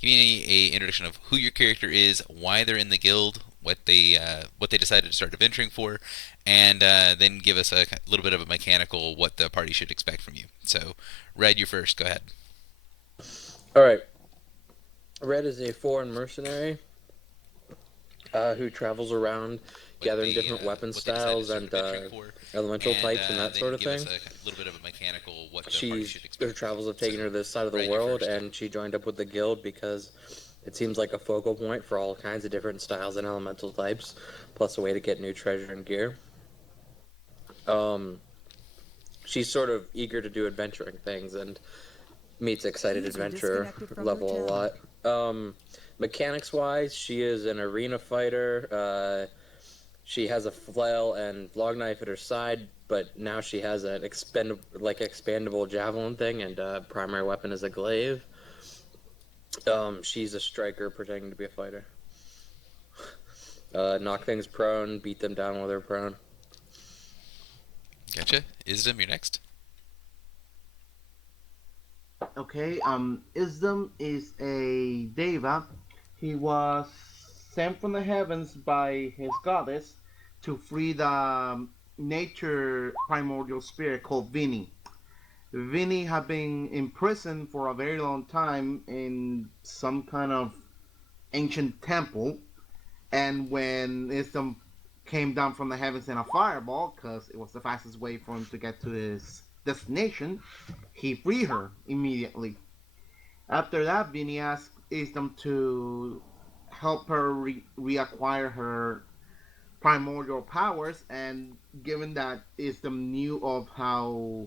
give me a introduction of who your character is, why they're in the guild, what they decided to start adventuring for, and then give us a little bit of a mechanical what the party should expect from you. So, Red, you first. Go ahead. All right. Red is a foreign mercenary who travels around gathering different weapon What they decided to styles start and adventuring for, elemental and types and that then sort of give us thing. a little bit of a mechanical what the party She's should Her expect. travels have So, taken her to this side of the Red, you're world, first. and she joined up with the guild because it seems like a focal point for all kinds of different styles and elemental types, plus a way to get new treasure and gear. Um, she's sort of eager to do adventuring things and meets excited User adventure disconnected from your level a channel. lot. Mechanics wise, she is an arena fighter. She has a flail and long knife at her side, but now she has an expandable javelin thing, and primary weapon is a glaive. She's a striker pretending to be a fighter. Knock things prone, beat them down while they're prone. Gotcha. Isdom, you're next. Okay, Isdom is a deva. He was sent from the heavens by his goddess to free the nature primordial spirit called Vini. Vini had been imprisoned for a very long time in some kind of ancient temple, and when Isdom came down from the heavens in a fireball, because it was the fastest way for him to get to his destination, he freed her immediately. After that, Vinny asked Isdom to help her reacquire her primordial powers, and given that Isdom knew of how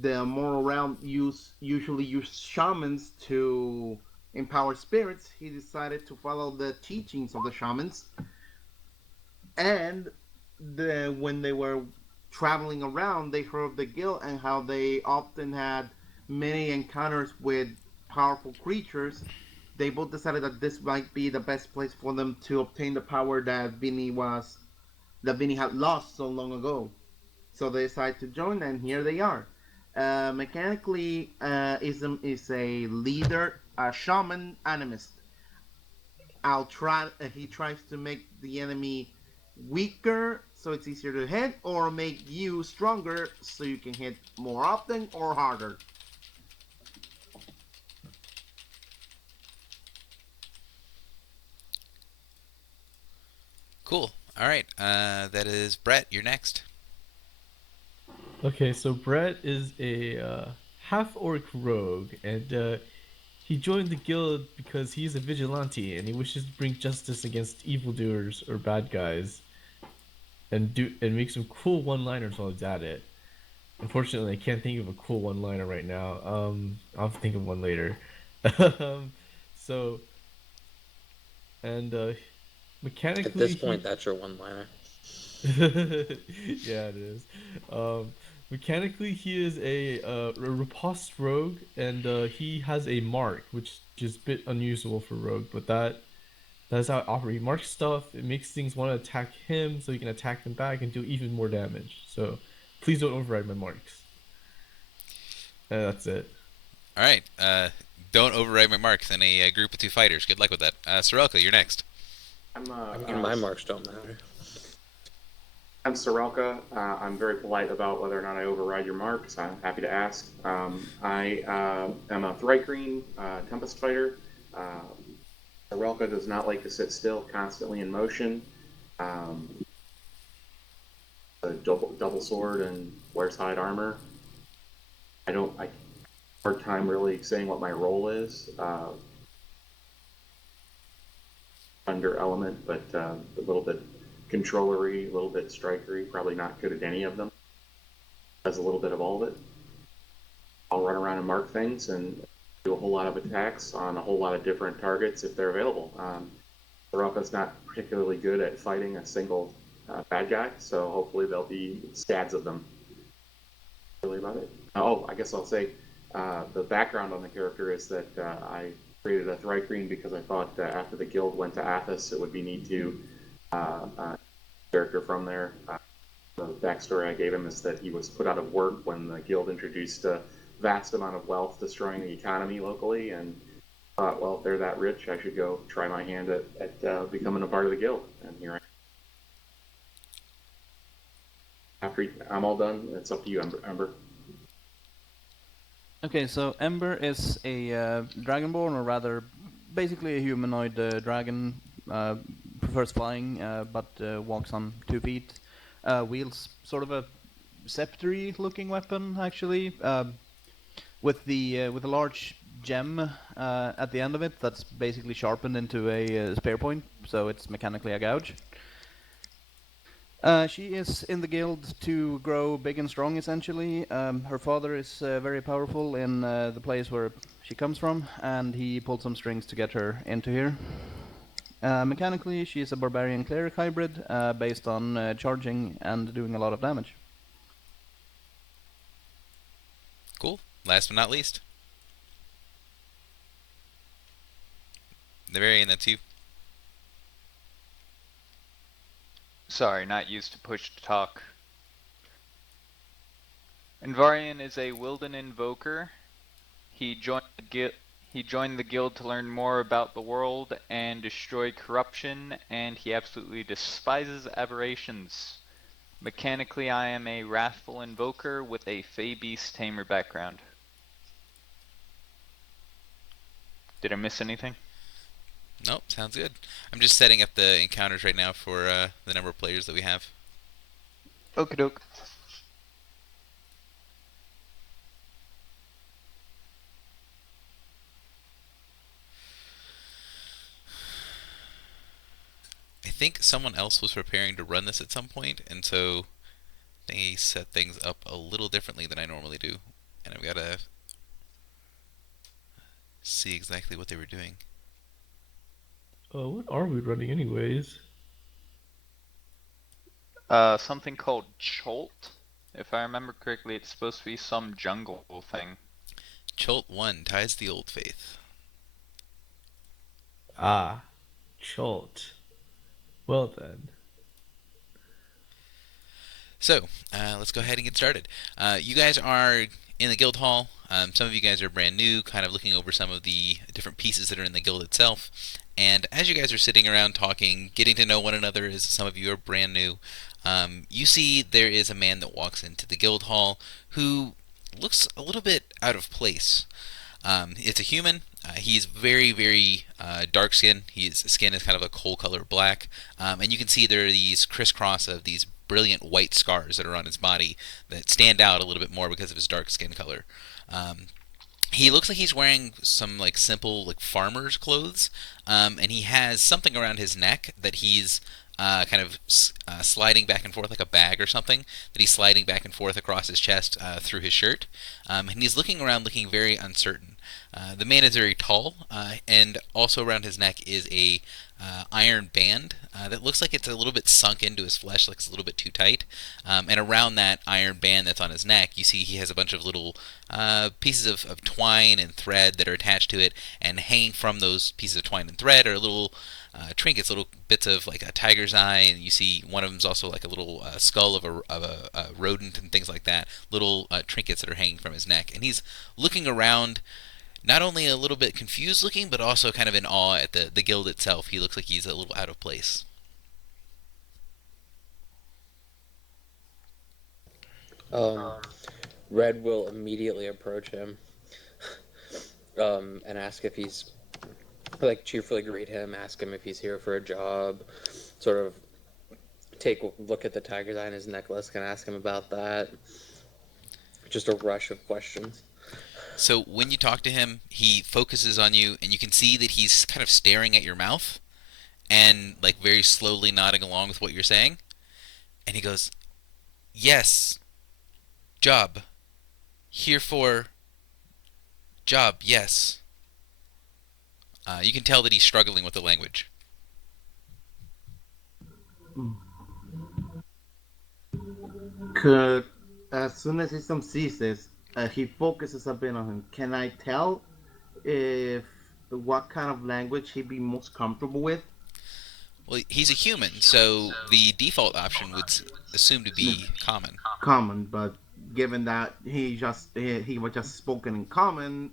the moral realm usually use shamans to empower spirits, he decided to follow the teachings of the shamans. And when they were traveling around, they heard of the guild and how they often had many encounters with powerful creatures. They both decided that this might be the best place for them to obtain the power that Vinny had lost so long ago. So they decided to join, and here they are. Mechanically, Ism is a leader, a shaman animist. He tries to make the enemy weaker so it's easier to hit, or make you stronger so you can hit more often or harder. Cool. All right. That is Brett. You're next. Okay, so Brett is a half orc rogue, and he joined the guild because he's a vigilante and he wishes to bring justice against evildoers or bad guys, and make some cool one-liners while he's at it. Unfortunately, I can't think of a cool one-liner right now. I'll think of one later. um, so and At mechanically this point, he that's your one liner. yeah, it is. Um, Mechanically, he is a riposte rogue, and he has a mark, which is a bit unusual for rogue, but that's how it operates. He marks stuff. It makes things want to attack him, so he can attack them back and do even more damage. So please don't override my marks. That's it. All right. Don't override my marks in a, group of two fighters. Good luck with that. Sorelka, you're next. I'm I mean, my marks don't matter. I'm Sorelka. I'm very polite about whether or not I override your marks. I'm happy to ask. I am a Thrycreen Tempest fighter. Uh, Sorelka does not like to sit still, constantly in motion. Um, a double sword and wears hide armor. I hard time really saying what my role is under element, but a little bit controllery, a little bit strikery. Probably not good at any of them. Does a little bit of all of it. I'll run around and mark things and do a whole lot of attacks on a whole lot of different targets if they're available. Soraka's not particularly good at fighting a single bad guy, so hopefully there'll be scads of them. Really about it. Oh, I guess I'll say the background on the character is that I created a Thrycreen because I thought after the guild went to Athos, it would be neat to character from there. The backstory I gave him is that he was put out of work when the guild introduced a vast amount of wealth destroying the economy locally, and Thought, well, if they're that rich, I should go try my hand at becoming a part of the guild. And here I am. After I'm all done, it's up to you, Ember. Okay, so Ember is a dragonborn, or rather, basically a humanoid dragon. Prefers flying, but walks on 2 feet. Wields sort of a scepter-looking weapon, actually, with a large gem at the end of it that's basically sharpened into a spear point, so it's mechanically a gouge. She is in the guild to grow big and strong, essentially. Her father is very powerful in the place where she comes from, and he pulled some strings to get her into here. Mechanically, she is a barbarian cleric hybrid, based on charging and doing a lot of damage. Cool. Last but not least, the variant that's you. Sorry, not used to push to talk. Invarian is a Wilden invoker. He joined the guild to learn more about the world and destroy corruption, and he absolutely despises aberrations. Mechanically, I am a wrathful invoker with a Fey Beast Tamer background. Did I miss anything? Nope, sounds good. I'm just setting up the encounters right now for the number of players that we have. Okie doke. I think someone else was preparing to run this at some point, and so they set things up a little differently than I normally do, and I've got to see exactly what they were doing. What are we running anyways? Something called Chult. If I remember correctly, it's supposed to be some jungle thing. Chult 1 ties the old faith. Ah, Chult. Well then. So, let's go ahead and get started. You guys are in the guild hall. Some of you guys are brand new, kind of looking over some of the different pieces that are in the guild itself. And as you guys are sitting around talking, getting to know one another, as some of you are brand new, you see there is a man that walks into the guild hall who looks a little bit out of place. It's a human. He's very, very dark skinned. His skin is kind of a coal color black. And you can see there are these crisscross of these brilliant white scars that are on his body that stand out a little bit more because of his dark skin color. Um, he looks like he's wearing some like simple like farmer's clothes, and he has something around his neck that he's kind of sliding back and forth like a bag or something that he's sliding back and forth across his chest through his shirt, and he's looking around, looking very uncertain. The man is very tall, and also around his neck is a iron band that looks like it's a little bit sunk into his flesh, like it's a little bit too tight. And around that iron band that's on his neck, you see he has a bunch of little pieces of twine and thread that are attached to it, and hanging from those pieces of twine and thread are little trinkets, little bits of like a tiger's eye, and you see one of them's also like a little skull of a rodent and things like that. Little trinkets that are hanging from his neck, and he's looking around, not only a little bit confused looking, but also kind of in awe at the guild itself. He looks like he's a little out of place. Red will immediately approach him and ask if he's like cheerfully greet him, ask him if he's here for a job, sort of take a look at the tiger's eye on his necklace, and ask him about that. Just a rush of questions. So when you talk to him, he focuses on you, and you can see that he's kind of staring at your mouth and like very slowly nodding along with what you're saying. And he goes, "Yes, job. Here for job, yes." You can tell that he's struggling with the language. Could, as soon as he sees this, he focuses a bit on him. Can I tell if what kind of language he'd be most comfortable with? Well, he's a human, so the default option would assume to be common. Common, but given that he was just spoken in common,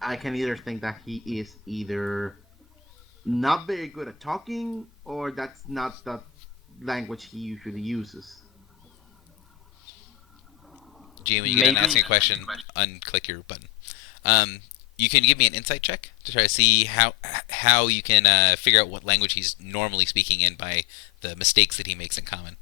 I can either think that he is either not very good at talking, or that's not the language he usually uses. Gene, when you get done Maybe asking a question, unclick your button. Um, you can give me an insight check to try to see how you can figure out what language he's normally speaking in by the mistakes that he makes in common.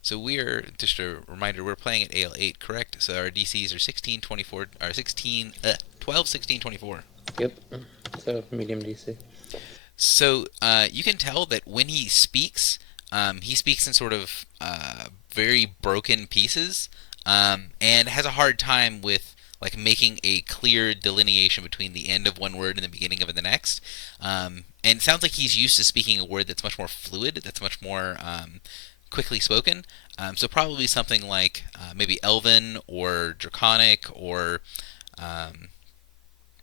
So we're just a reminder, we're playing at AL8, correct? So our DCs are 16, 24, or 16, 12, 16, 24. Yep. So medium DC. So you can tell that when he speaks in sort of very broken pieces, and has a hard time with like making a clear delineation between the end of one word and the beginning of the next. And it sounds like he's used to speaking a word that's much more fluid, that's much more quickly spoken. So probably something like maybe Elven or Draconic or um,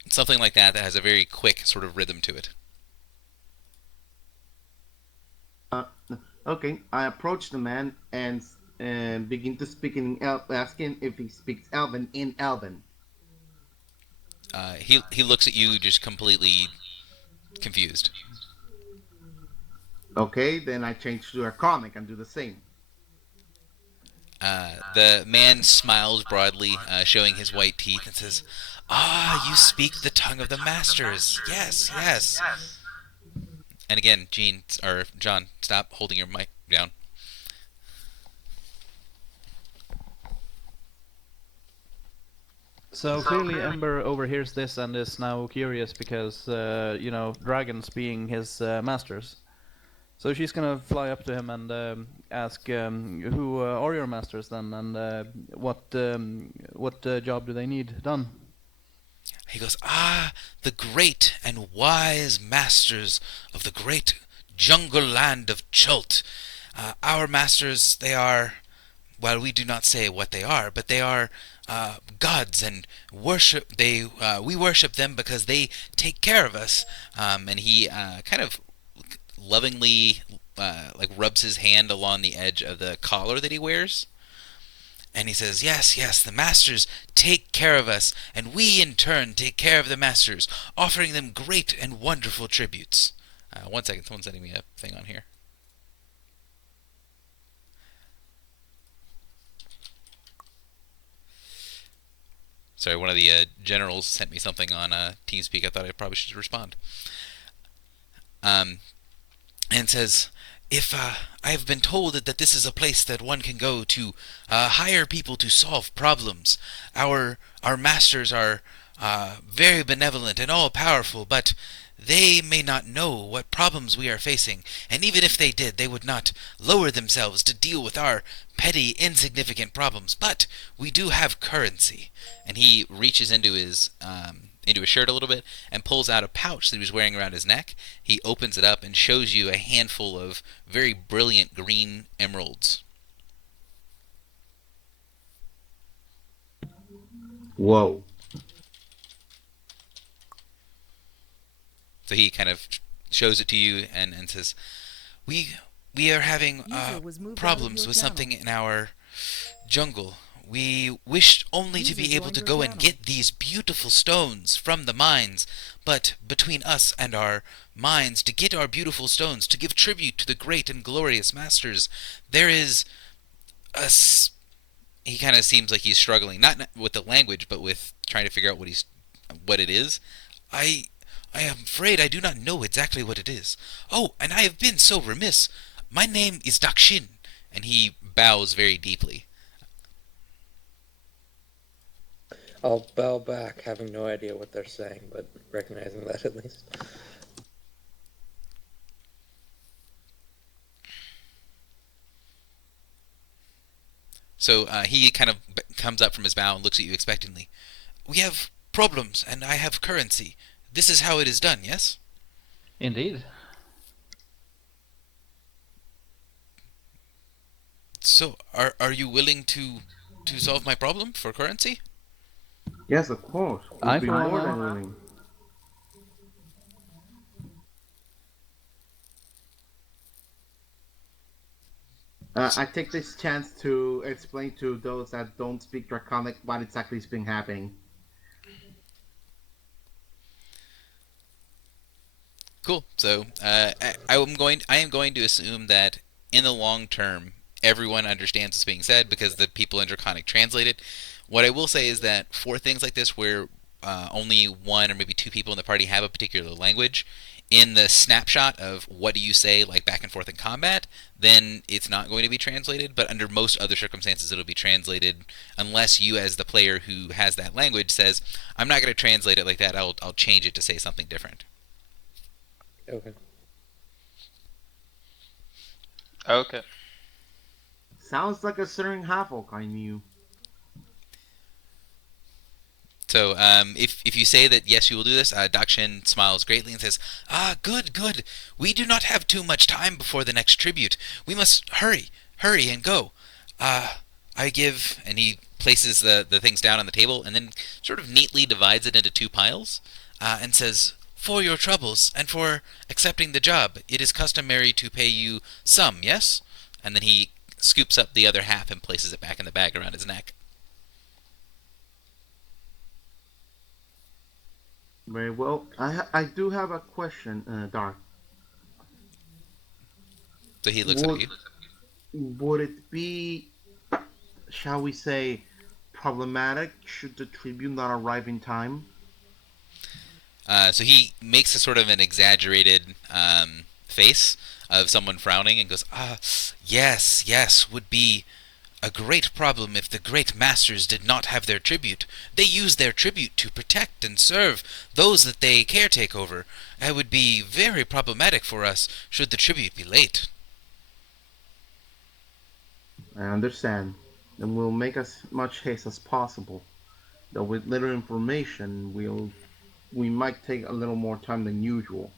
something like that that has a very quick sort of rhythm to it. Uh, okay, I approach the man and begin to speak in asking if he speaks Elven in Elven. He looks at you just completely confused. Okay, then I change to a comic and do the same. The man smiles broadly, showing his white teeth, and says, "Ah, you speak the tongue of the masters. Yes, yes." And again, Gene or John, stop holding your mic down. So clearly Ember overhears this and is now curious because, dragons being his masters. So she's gonna fly up to him and ask, who are your masters then, and what job do they need done? He goes, "Ah, the great and wise masters of the great jungle land of Chult. Our masters, they are, well, we do not say what they are, but they are gods and worship. We worship them because they take care of us." And he kind of lovingly like rubs his hand along the edge of the collar that he wears. And he says, "Yes, yes, the masters take care of us, and we in turn take care of the masters, offering them great and wonderful tributes." 1 second, someone's sending me a thing on here. Sorry, one of the generals sent me something on TeamSpeak. I thought I probably should respond. Um, and says, "If I have been told that this is a place that one can go to hire people to solve problems. Our masters are very benevolent and all powerful, but they may not know what problems we are facing, and even if they did, they would not lower themselves to deal with our petty, insignificant problems. But we do have currency." And he reaches into his shirt a little bit and pulls out a pouch that he was wearing around his neck. He opens it up and shows you a handful of very brilliant green emeralds. Whoa. So he kind of shows it to you and says, "We are having problems with something in our jungle. We wished only to be able to go and get these beautiful stones from the mines, but between us and our mines, to get our beautiful stones, to give tribute to the great and glorious masters, there is a." He kind of seems like he's struggling, not with the language, but with trying to figure out what it is. I I am afraid I do not know exactly what it is. Oh, and I have been so remiss. My name is Dakshin. And he bows very deeply. I'll bow back, having no idea what they're saying, but recognizing that at least. So he kind of comes up from his bow and looks at you expectantly. "We have problems, and I have currency. This is how it is done, yes?" Indeed. So, are you willing to solve my problem for currency? Yes, of course. I We'll be for one more than am. willing. I take this chance to explain to those that don't speak Draconic what exactly is being happening. Cool. So I am going to assume that in the long term, everyone understands what's being said because the people in Draconic translate it. What I will say is that for things like this, where only one or maybe two people in the party have a particular language, in the snapshot of what do you say, like back and forth in combat, then it's not going to be translated. But under most other circumstances, it'll be translated unless you, as the player who has that language, says, "I'm not going to translate it like that. I'll change it to say something different." Okay. Okay. Sounds like a certain Havok I knew. So if you say that yes, you will do this, Dakshin smiles greatly and says, "Ah, good, good. We do not have too much time before the next tribute. We must hurry, hurry, and go. I give," and he places the things down on the table and then sort of neatly divides it into two piles, and says, "For your troubles and for accepting the job, it is customary to pay you some, yes?" And then he scoops up the other half and places it back in the bag around his neck. Very well. I do have a question, Dark. So he looks up at Would you. would it be, shall we say, problematic should the tribune not arrive in time? So he makes a sort of an exaggerated face of someone frowning and goes, yes, yes, would be a great problem if the great masters did not have their tribute. They use their tribute to protect and serve those that they caretake over. It would be very problematic for us should the tribute be late." I understand. Then we'll make as much haste as possible. Though with little information, we might take a little more time than usual,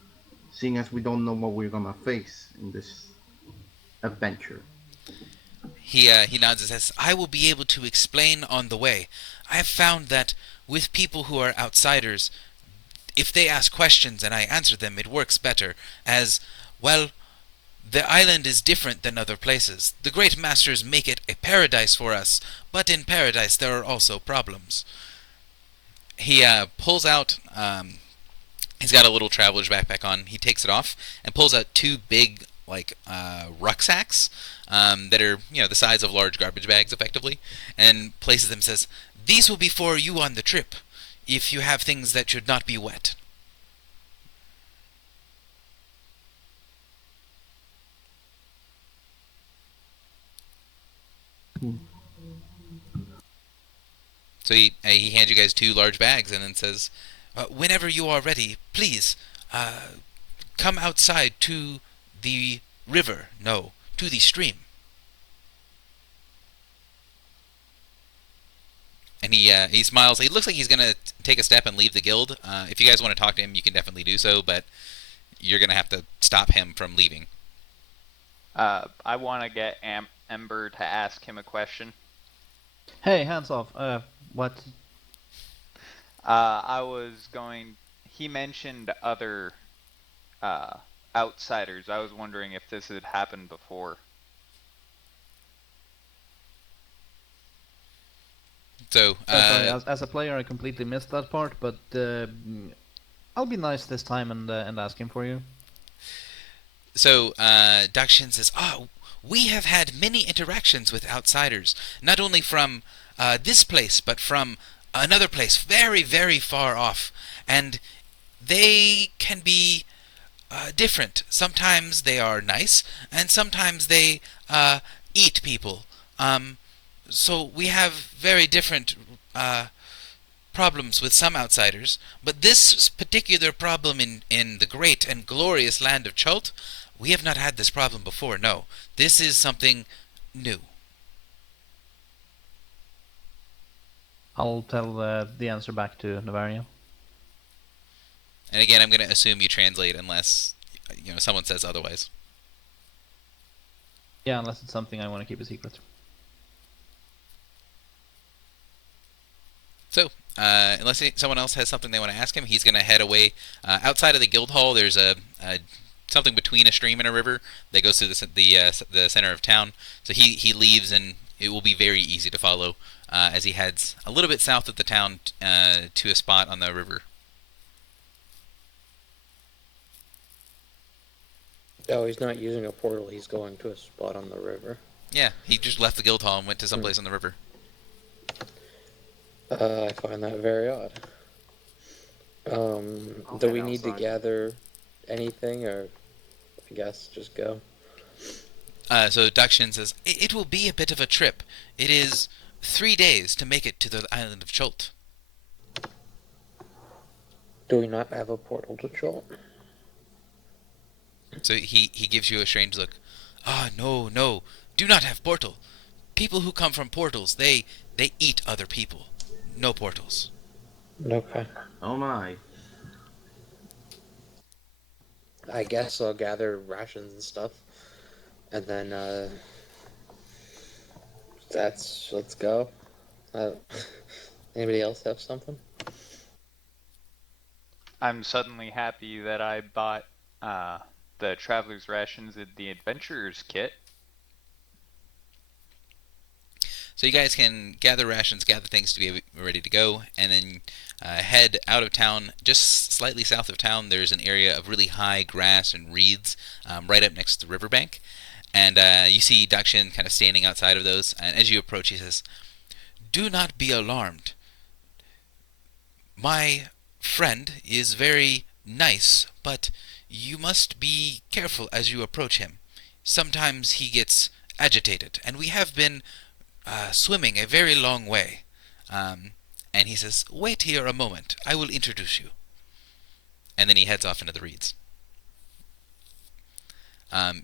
seeing as we don't know what we're gonna face in this adventure. He nods and says, "I will be able to explain on the way. I have found that with people who are outsiders, if they ask questions and I answer them, it works better, as, well, the island is different than other places. The great masters make it a paradise for us, but in paradise there are also problems." He pulls out. He's got a little traveler's backpack on. He takes it off and pulls out two big like rucksacks that are the size of large garbage bags, effectively, and places them. And says, "These will be for you on the trip, if you have things that should not be wet." So he hands you guys two large bags and then says, "Whenever you are ready, please come outside to the river. No, to the stream." And he smiles. He looks like he's gonna take a step and leave the guild. If you guys want to talk to him, you can definitely do so, but you're gonna have to stop him from leaving. I want to get Ember to ask him a question. Hey, hands off. What? I was going. He mentioned other outsiders. I was wondering if this had happened before. So Sorry, as a player, I completely missed that part, but I'll be nice this time and ask him for you. So Dakshin says, we have had many interactions with outsiders, not only from this place, but from another place very, very far off. And they can be different. Sometimes they are nice, and sometimes they eat people. So we have very different problems with some outsiders, but this particular problem in the great and glorious land of Chult, we have not had this problem before, no. This is something new. I'll tell the answer back to Navaria. And again, I'm going to assume you translate unless someone says otherwise. Yeah, unless it's something I want to keep a secret. So, unless someone else has something they want to ask him, he's going to head away. Outside of the guild hall, there's a something between a stream and a river that goes through the center of town. So he leaves, and it will be very easy to follow as he heads a little bit south of the town to a spot on the river. Oh, he's not using a portal. He's going to a spot on the river. Yeah, he just left the guild hall and went to someplace on the river. I find that very odd. I'll Do head we need to outside. gather anything, or I guess just go? So Dakshin says, it will be a bit of a trip. It is 3 days to make it to the island of Chult. Do we not have a portal to Chult? So he gives you a strange look. Ah, no, no, do not have portal. People who come from portals, they eat other people. No portals. Okay. Oh my. I guess I'll gather rations and stuff, and then let's go. Uh, Anybody else have something? I'm suddenly happy that I bought the traveler's rations in the adventurer's kit. So you guys can gather rations, gather things to be ready to go, and then head out of town. Just slightly south of town, there's an area of really high grass and reeds right up next to the riverbank. And you see Dakshin kind of standing outside of those. And as you approach, he says, "Do not be alarmed. My friend is very nice, but you must be careful as you approach him. Sometimes he gets agitated, and we have been swimming a very long way." And he says, "Wait here a moment. I will introduce you." And then he heads off into the reeds.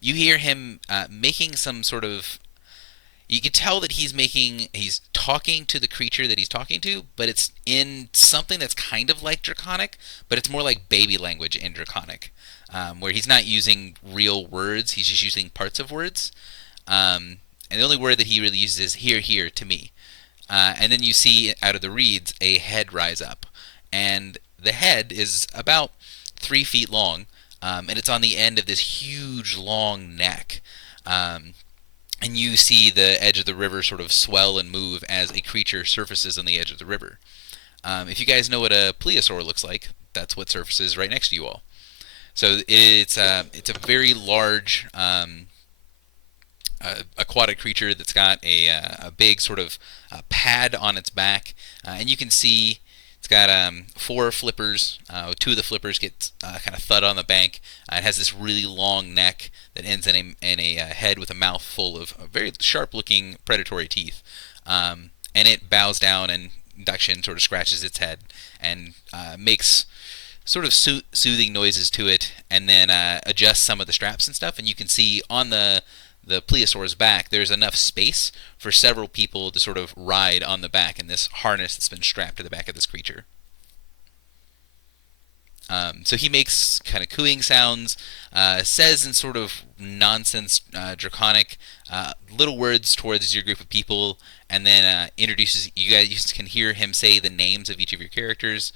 You hear him making some sort of. You can tell that he's talking to the creature that he's talking to, but it's in something that's kind of like Draconic, but it's more like baby language in Draconic, where he's not using real words, he's just using parts of words. And the only word that he really uses is "here, here" to me. And then you see out of the reeds a head rise up, and the head is about 3 feet long, and it's on the end of this huge long neck. And you see the edge of the river sort of swell and move as a creature surfaces on the edge of the river. If you guys know what a plesiosaur looks like, that's what surfaces right next to you all. So it's a very large aquatic creature that's got a big sort of pad on its back, and you can see it's got 4 flippers. 2 of the flippers get kind of thud on the bank. It has this really long neck that ends in a head with a mouth full of very sharp-looking predatory teeth. And it bows down, and Dakshin sort of scratches its head and makes sort of soothing noises to it, and then adjusts some of the straps and stuff. And you can see on the plesiosaur's back, there's enough space for several people to sort of ride on the back in this harness that's been strapped to the back of this creature. So he makes kind of cooing sounds, says in sort of nonsense, draconic, little words towards your group of people, and then introduces you guys. You can hear him say the names of each of your characters,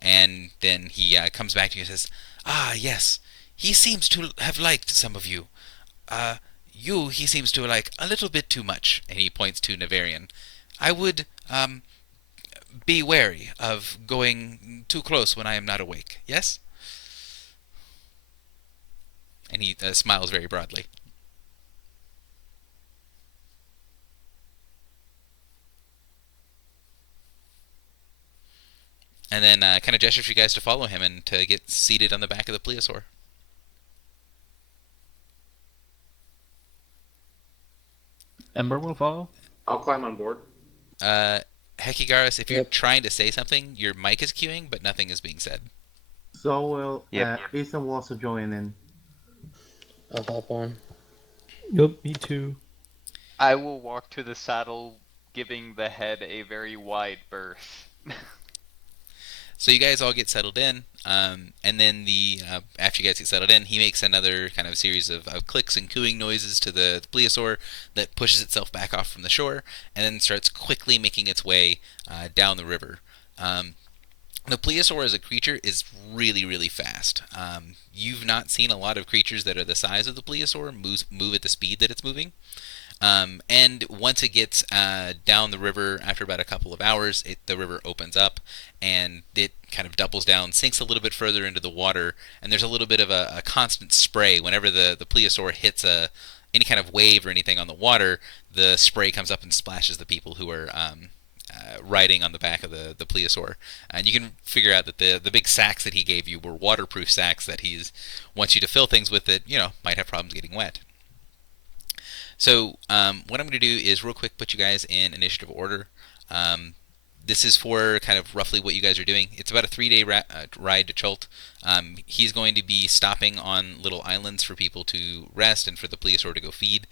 and then he comes back to you and says, "Ah, yes, he seems to have liked some of you. You, he seems to like a little bit too much," and he points to Navarian. "I would be wary of going too close when I am not awake. Yes?" And he smiles very broadly. And then kind of gestures for you guys to follow him and to get seated on the back of the plesiosaur. Ember will follow. I'll climb on board. Hekigaris, if you're Yep. trying to say something, your mic is queuing, but nothing is being said. So will Yep. Ethan will also join in. I'll hop on. Yup, me too. I will walk to the saddle, giving the head a very wide berth. So you guys all get settled in, and then after you guys get settled in, he makes another kind of series of clicks and cooing noises to the plesiosaur that pushes itself back off from the shore, and then starts quickly making its way down the river. The plesiosaur as a creature is really, really fast. You've not seen a lot of creatures that are the size of the plesiosaur move at the speed that it's moving. And once it gets down the river, after about a couple of hours, the river opens up and it kind of doubles down, sinks a little bit further into the water, and there's a little bit of a constant spray. Whenever the plesiosaur hits any kind of wave or anything on the water, the spray comes up and splashes the people who are riding on the back of the plesiosaur. And you can figure out that the big sacks that he gave you were waterproof sacks that he wants you to fill things with that, might have problems getting wet. So what I'm going to do is real quick put you guys in initiative order. This is for kind of roughly what you guys are doing. It's about a 3-day ride to Chult. He's going to be stopping on little islands for people to rest and for the plesiosaur to go feed.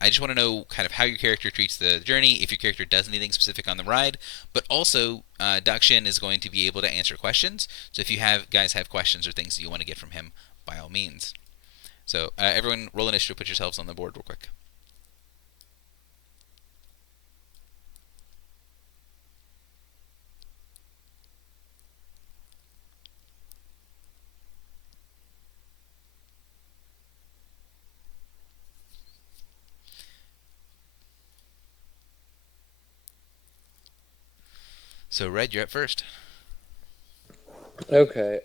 I just want to know kind of how your character treats the journey, if your character does anything specific on the ride, but also Dakshin is going to be able to answer questions. So if you guys have questions or things that you want to get from him, by all means. So everyone roll initiative, put yourselves on the board real quick. So Red, you're up first. Okay.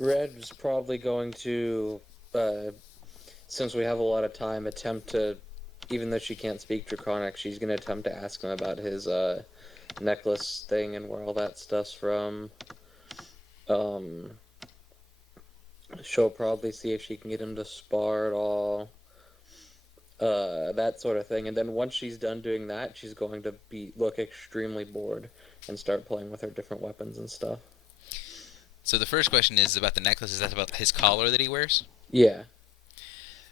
Red's probably going to, since we have a lot of time, attempt to, even though she can't speak Draconic, she's going to attempt to ask him about his necklace thing and where all that stuff's from. She'll probably see if she can get him to spar at all. That sort of thing. And then once she's done doing that, she's going to look extremely bored and start playing with her different weapons and stuff. So the first question is about the necklace. Is that about his collar that he wears? Yeah.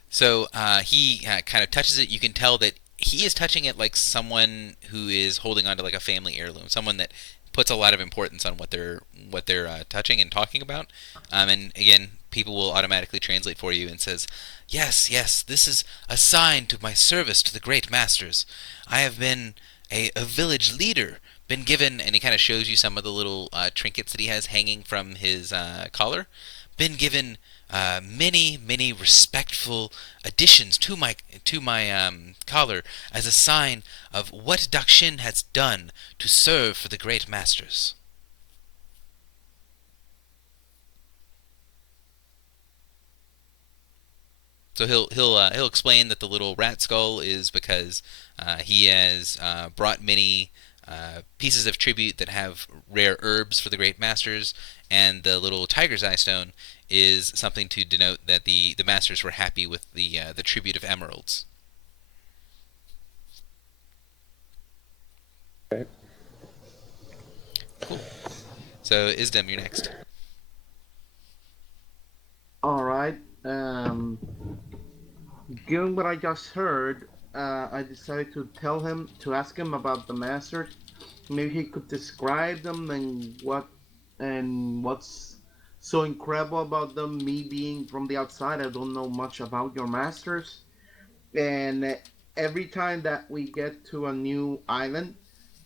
So he kind of touches it. You can tell that he is touching it like someone who is holding onto like a family heirloom, someone that puts a lot of importance on what they're touching and talking about. And again, people will automatically translate for you and says, "Yes, yes, this is a sign to my service to the great masters. I have been a village leader, been given," and he kind of shows you some of the little trinkets that he has hanging from his collar. Been given many, many respectful additions to my collar as a sign of what Dakshin has done to serve for the great masters. So he'll explain that the little rat skull is because he has brought many pieces of tribute that have rare herbs for the great masters, and the little tiger's eye stone is something to denote that the masters were happy with the tribute of emeralds. Okay. Cool. So Isdem, you're next. All right. Given what I just heard, I decided to ask him about the masters. Maybe he could describe them and what's so incredible about them. Me being from the outside, I don't know much about your masters. And every time that we get to a new island,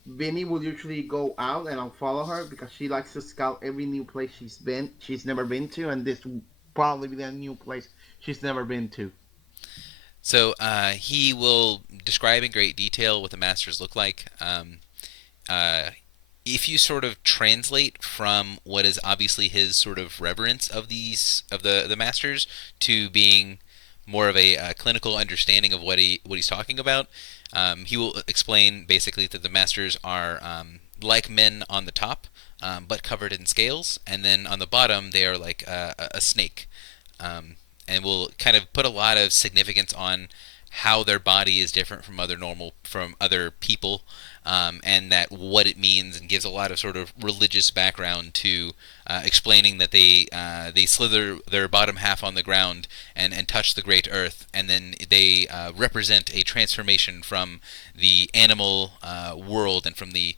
Vinny will usually go out and I'll follow her because she likes to scout every new place she's never been to, and this will probably be the new place she's never been to. So he will describe in great detail what the masters look like. Uh, if you sort of translate from what is obviously his sort of reverence of the masters to being more of a clinical understanding of what he's talking about, he will explain basically that the masters are like men on the top, but covered in scales, and then on the bottom they are like a snake. And will kind of put a lot of significance on how their body is different from other people, and that what it means, and gives a lot of sort of religious background to explaining that they slither their bottom half on the ground and touch the great earth, and then they represent a transformation from the animal world and from the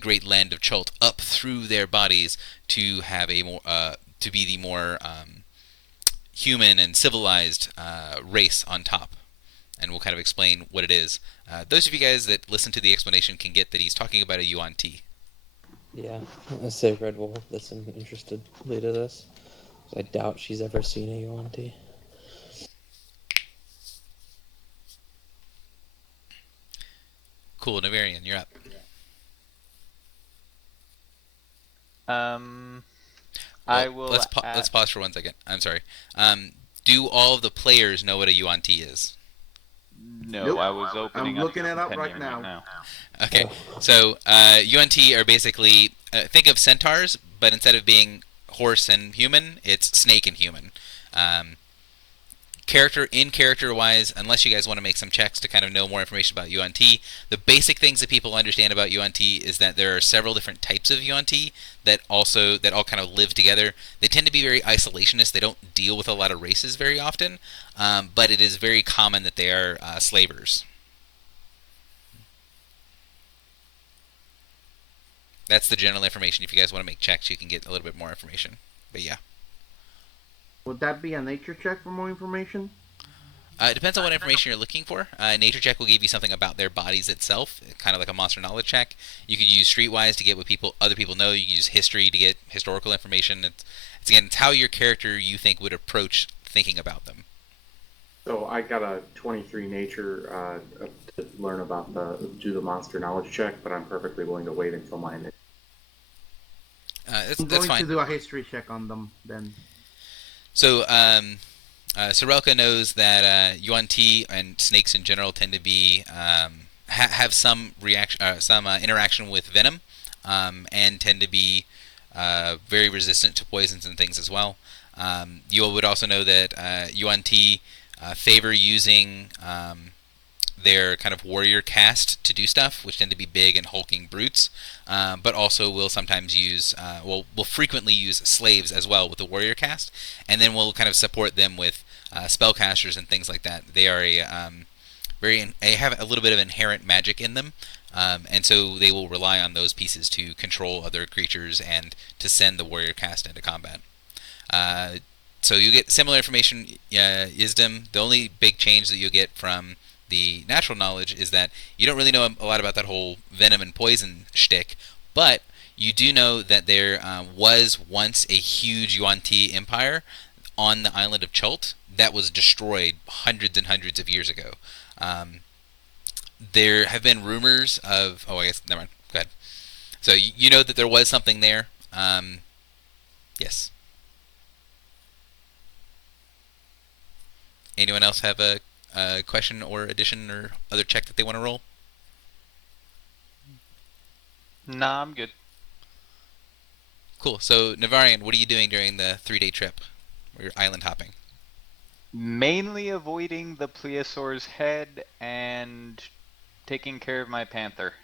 great land of Chult up through their bodies to have a more to be the more human and civilized race on top, and we'll kind of explain what it is. Those of you guys that listen to the explanation can get that he's talking about a yuan-ti. Yeah, I say Red will listen interestedly to this. I doubt she's ever seen a UNT. Cool, Navarian, you're up. Um, I Well, will. let's pause for 1 second. I'm sorry. Um, do all of the players know what a UNT is? No, Nope. I was I'm opening up the looking it up right compendium right now. now. Okay, Oh, so UNT are basically think of centaurs, but instead of being horse and human, it's snake and human. Um, character wise, unless you guys want to make some checks to kind of know more information about UNT, the basic things that people understand about UNT is that there are several different types of UNT that all kind of live together. They tend to be very isolationist. They don't deal with a lot of races very often, but it is very common that they are slavers. That's the general information. If you guys want to make checks, you can get a little bit more information. But yeah. Would that be a nature check for more information? It depends on what information you're looking for. Nature check will give you something about their bodies itself, kind of like a monster knowledge check. You could use streetwise to get what other people know. You can use history to get historical information. It's how your character you think would approach thinking about them. So I got a 23 nature to learn about do the monster knowledge check, but I'm perfectly willing to wait until mine. That's I'm going fine. to do a history check on them then. So Sorelka knows that UNT and snakes in general tend to be have some reaction, some interaction with venom, and tend to be very resistant to poisons and things as well. You would also know that UNT favor using their kind of warrior caste to do stuff, which tend to be big and hulking brutes, but also will sometimes use, will frequently use slaves as well with the warrior caste, and then will kind of support them with spellcasters and things like that. They are they have a little bit of inherent magic in them, and so they will rely on those pieces to control other creatures and to send the warrior caste into combat. Uh, so you get similar information, Isdom. The only big change that you get from the natural knowledge is that you don't really know a lot about that whole venom and poison shtick, but you do know that there was once a huge Yuan-Ti empire on the island of Chult that was destroyed hundreds and hundreds of years ago. Um, there have been rumors of. Oh, I guess never mind. Go ahead. So you know that there was something there. Yes. Anyone else have a question or addition or other check that they want to roll? Nah, I'm good. Cool. So, Navarian, what are you doing during the 3-day trip where you're island hopping? Mainly avoiding the plesiosaur's head and taking care of my panther.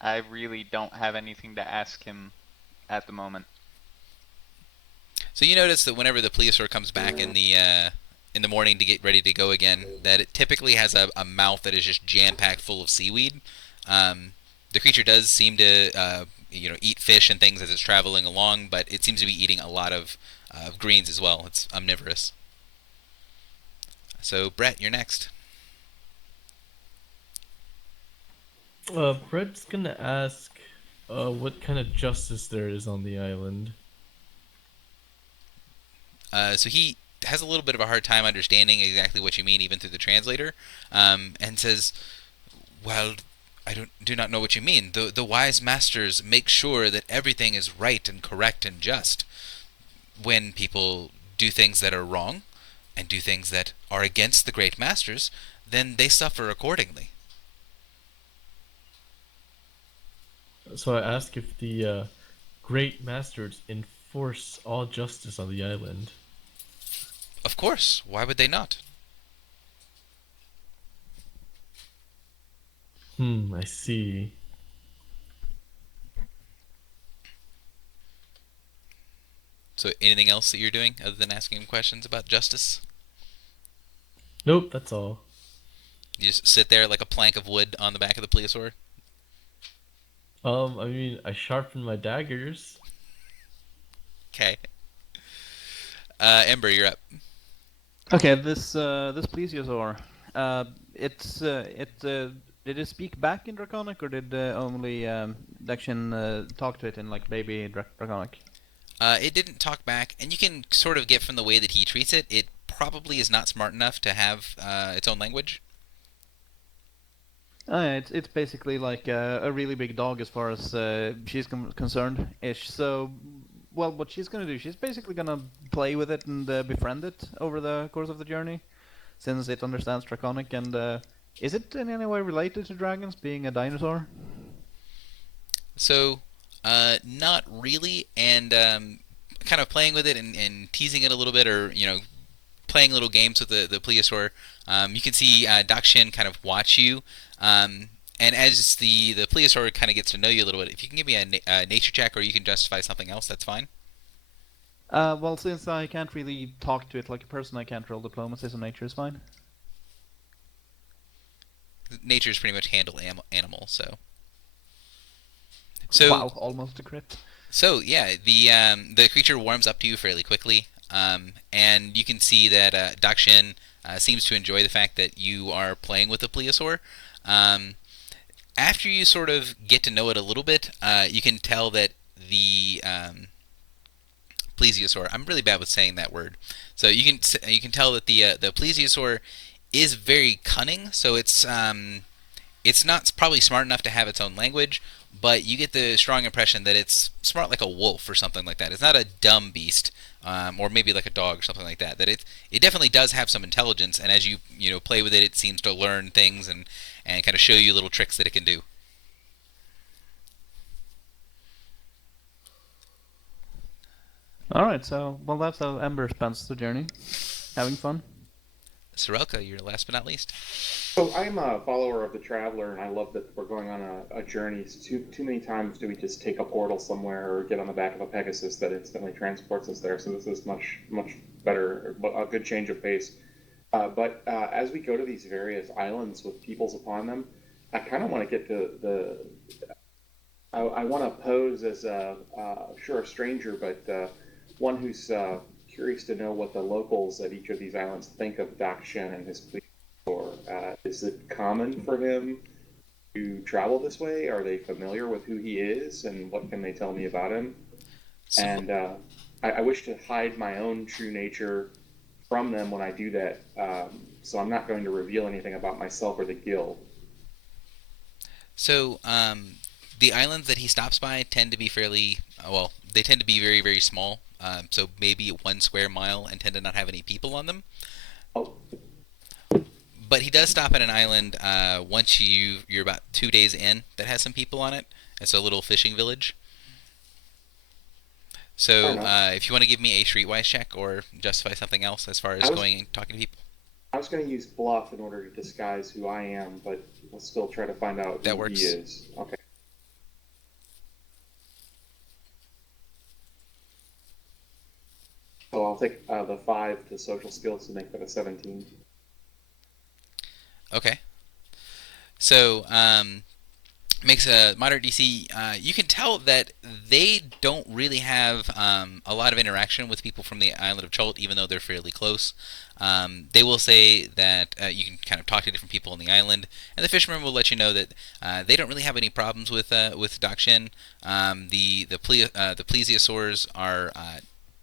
I really don't have anything to ask him at the moment. So you notice that whenever the plesiosaur comes back in the morning to get ready to go again, that it typically has a mouth that is just jam packed full of seaweed. The creature does seem to eat fish and things as it's traveling along, but it seems to be eating a lot of greens as well. It's omnivorous. So Brett, you're next. Brett's gonna ask what kind of justice there is on the island. So he has a little bit of a hard time understanding exactly what you mean, even through the translator, and says, "Well, do not know what you mean. The wise masters make sure that everything is right and correct and just. When people do things that are wrong, and do things that are against the great masters, then they suffer accordingly." So I ask if the great masters enforce all justice on the island. Of course. Why would they not? I see. So anything else that you're doing other than asking him questions about justice? Nope, that's all. You just sit there like a plank of wood on the back of the plesiosaur? I mean, I sharpen my daggers. Okay. Ember, you're up. Okay, this plesiosaur, it Did it speak back in Draconic, or did only Dakshin talk to it in like baby Draconic? It didn't talk back, and you can sort of get from the way that he treats it, it probably is not smart enough to have its own language. Yeah, it's basically like a really big dog as far as she's concerned ish. So, well, what she's gonna do, she's basically gonna play with it and befriend it over the course of the journey, since it understands Draconic. And is it in any way related to dragons, being a dinosaur? So, not really, and kind of playing with it and teasing it a little bit, or playing little games with the plesiosaur. You can see Dakshin kind of watch you, and as the plesiosaur kind of gets to know you a little bit, if you can give me a nature check, or you can justify something else, that's fine. Well, since I can't really talk to it like a person, I can't roll diplomacy, so nature is fine. Nature is pretty much handle animal, so. So Wow, almost a crit. So yeah, the creature warms up to you fairly quickly, and you can see that Dakshin seems to enjoy the fact that you are playing with the plesiosaur. Um, After you sort of get to know it a little bit, you can tell that the plesiosaur. I'm really bad with saying that word. So you can tell that the plesiosaur is very cunning. So it's not probably smart enough to have its own language, but you get the strong impression that it's smart like a wolf or something like that. It's not a dumb beast, or maybe like a dog or something like that. That it definitely does have some intelligence, and as you play with it, it seems to learn things and kind of show you little tricks that it can do. All right, so well, that's how Ember spends the journey, having fun. Sorelka, you're last but not least. So I'm a follower of the Traveler, and I love that we're going on a journey. Too many times do we just take a portal somewhere or get on the back of a Pegasus that instantly transports us there. So this is much better, a good change of pace. But as we go to these various islands with peoples upon them, I kind of want to get to the. I want to pose as sure a stranger, but one who's curious to know what the locals at each of these islands think of Dakshin and his police corps. Is it common for him to travel this way? Are they familiar with who he is, and what can they tell me about him? So, And I wish to hide my own true nature from them when I do that, so I'm not going to reveal anything about myself or the guild. so the islands that he stops by tend to be fairly well. They tend to be very very small. So maybe 1 square mile, and tend to not have any people on them. Oh, But he does stop at an island once you're about 2 days in that has some people on it. It's a little fishing village. fair So enough. if you want to give me a streetwise check or justify something else as far I as was going and talking to people, I was going to use bluff in order to disguise who I am, but we'll still try to find out that who he works. is. Okay. So I'll take the 5 to social skills to make that a 17. Okay. So makes a moderate DC. You can tell that they don't really have a lot of interaction with people from the island of Chult, even though they're fairly close. They will say that you can kind of talk to different people on the island, and the fishermen will let you know that they don't really have any problems with Dakshin. The plesiosaurs are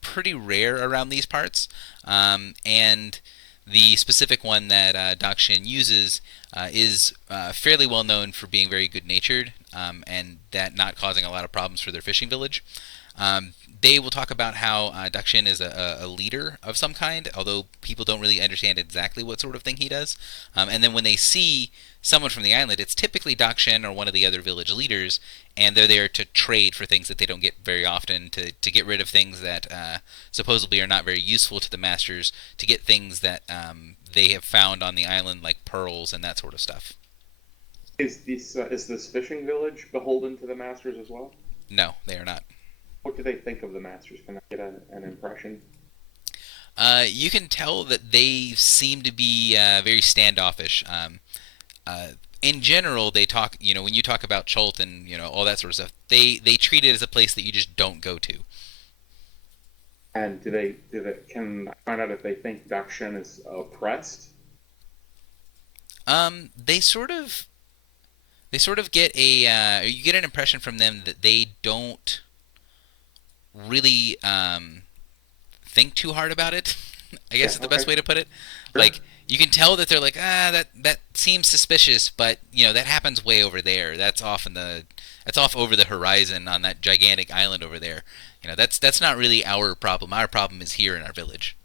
pretty rare around these parts, and the specific one that Dakshin uses is fairly well known for being very good natured, and that not causing a lot of problems for their fishing village. They will talk about how Dakshin is a leader of some kind, although people don't really understand exactly what sort of thing he does. And then when they see someone from the island, it's typically Dakshin or one of the other village leaders, and they're there to trade for things that they don't get very often, to get rid of things that supposedly are not very useful to the masters, to get things that they have found on the island, like pearls and that sort of stuff. Is this fishing village beholden to the masters as well? No, they are not. What do they think of the masters? Can I get an impression? You can tell that they seem to be very standoffish. Uh, in general, they talk. When you talk about Chult and all that sort of stuff, they treat it as a place that you just don't go to. And do they can I find out if they think Dakshin is oppressed? They sort of they sort of get a you get an impression from them that they don't really think too hard about it. I guess Yeah. is the best Okay. way to put it. Sure. Like you can tell that they're like, that seems suspicious, but that happens way over there. That's off over the horizon on that gigantic island over there. That's not really our problem. Our problem is here in our village.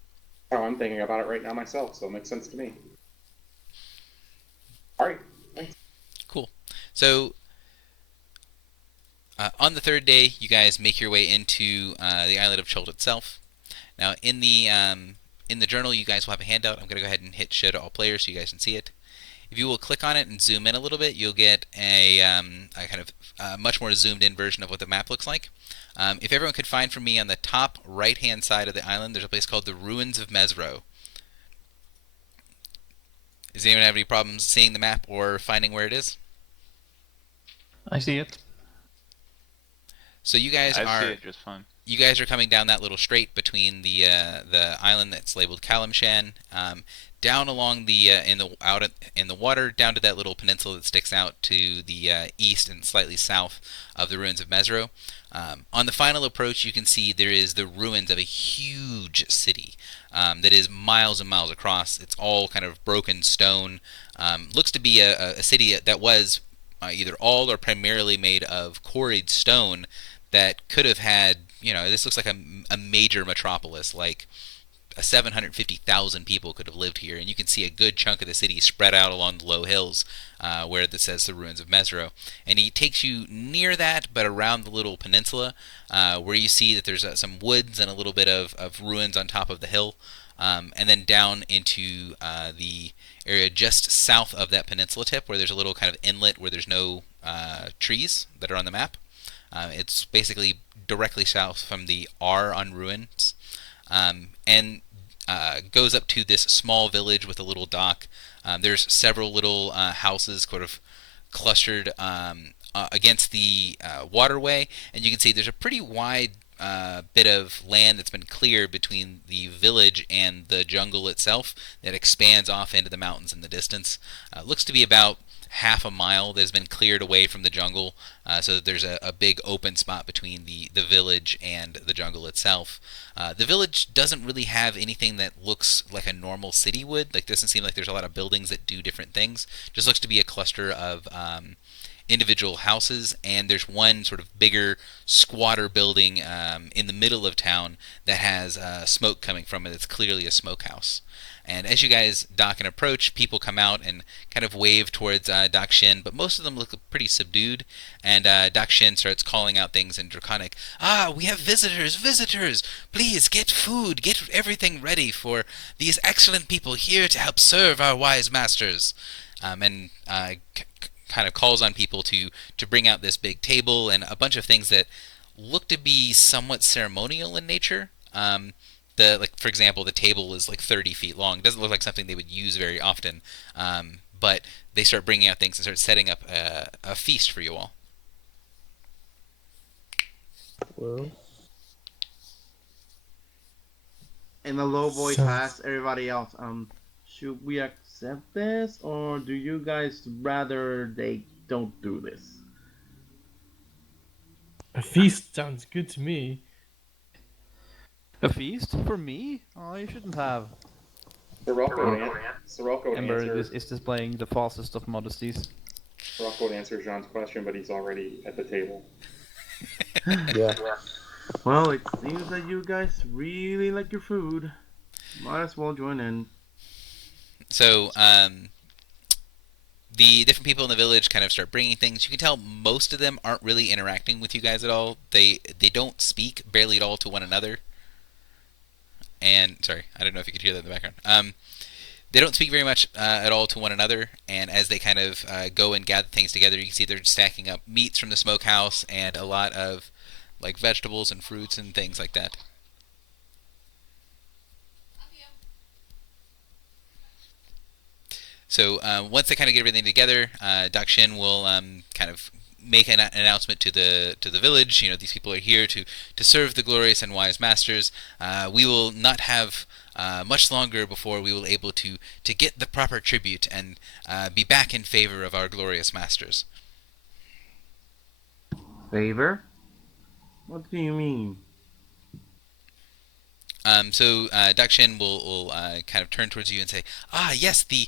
Oh, I'm thinking about it right now myself, so it makes sense to me. All right. Thanks. Cool. So on the third day, you guys make your way into the island of Chult itself. Now, in the journal, you guys will have a handout. I'm going to go ahead and hit show to all players so you guys can see it. If you will click on it and zoom in a little bit, you'll get a kind of much more zoomed in version of what the map looks like. If everyone could find for me on the top right hand side of the island, there's a place called the Ruins of Mesro. Does anyone have any problems seeing the map or finding where it is? I see it. So you guys I see are it just fine. you guys are coming down that little strait between the island that's labeled Kalimshan, down along the in the water, down to that little peninsula that sticks out to the east and slightly south of the ruins of Mesro. On the final approach, you can see there is the ruins of a huge city that is miles and miles across. It's all kind of broken stone. Looks to be a city that was either all or primarily made of quarried stone that could have had, this looks like a major metropolis, like 750,000 people could have lived here, and you can see a good chunk of the city spread out along the low hills where it says the ruins of Mesro. And he takes you near that, but around the little peninsula where you see that there's some woods and a little bit of ruins on top of the hill, and then down into the area just south of that peninsula tip where there's a little kind of inlet where there's no trees that are on the map. It's basically directly south from the R on ruins, and goes up to this small village with a little dock. There's several little houses sort of clustered against the waterway, and you can see there's a pretty wide bit of land that's been cleared between the village and the jungle itself that expands off into the mountains in the distance. Looks to be about half a mile that has been cleared away from the jungle, so that there's a big open spot between the village and the jungle itself. The village doesn't really have anything that looks like a normal city would. Like, doesn't seem like there's a lot of buildings that do different things. Just looks to be a cluster of individual houses, and there's one sort of bigger squatter building in the middle of town that has smoke coming from it. It's clearly a smokehouse. And as you guys dock and approach, people come out and kind of wave towards Doc Shin, but most of them look pretty subdued. And Doc Shin starts calling out things in Draconic. We have visitors, visitors! Please get food, get everything ready for these excellent people here to help serve our wise masters. And kind of calls on people to bring out this big table and a bunch of things that look to be somewhat ceremonial in nature. For example, the table is like 30 feet long. It doesn't look like something they would use very often, but they start bringing out things and start setting up a feast for you all. Well, In a low voice, Sounds- ask everybody else, should we accept this, or do you guys rather they don't do this? A feast sounds good to me. A feast for me? Oh, you shouldn't have. Sirocco would Ember answer. is displaying the falsest of modesties. Sirocco would answer Jean's question, but he's already at the table. yeah. Well, it seems that you guys really like your food. Might as well join in. So the different people in the village kind of start bringing things. You can tell most of them aren't really interacting with you guys at all. They don't speak barely at all to one another. And sorry, I don't know if you could hear that in the background. They don't speak very much at all to one another, and as they kind of go and gather things together, you can see they're stacking up meats from the smokehouse and a lot of like vegetables and fruits and things like that. So once they kind of get everything together, Doc Shin will kind of make an announcement to the village. These people are here to serve the glorious and wise masters. We will not have much longer before we will able to get the proper tribute and be back in favor of our glorious masters. Favor? What do you mean? Dakshin will kind of turn towards you and say, "Ah, yes, the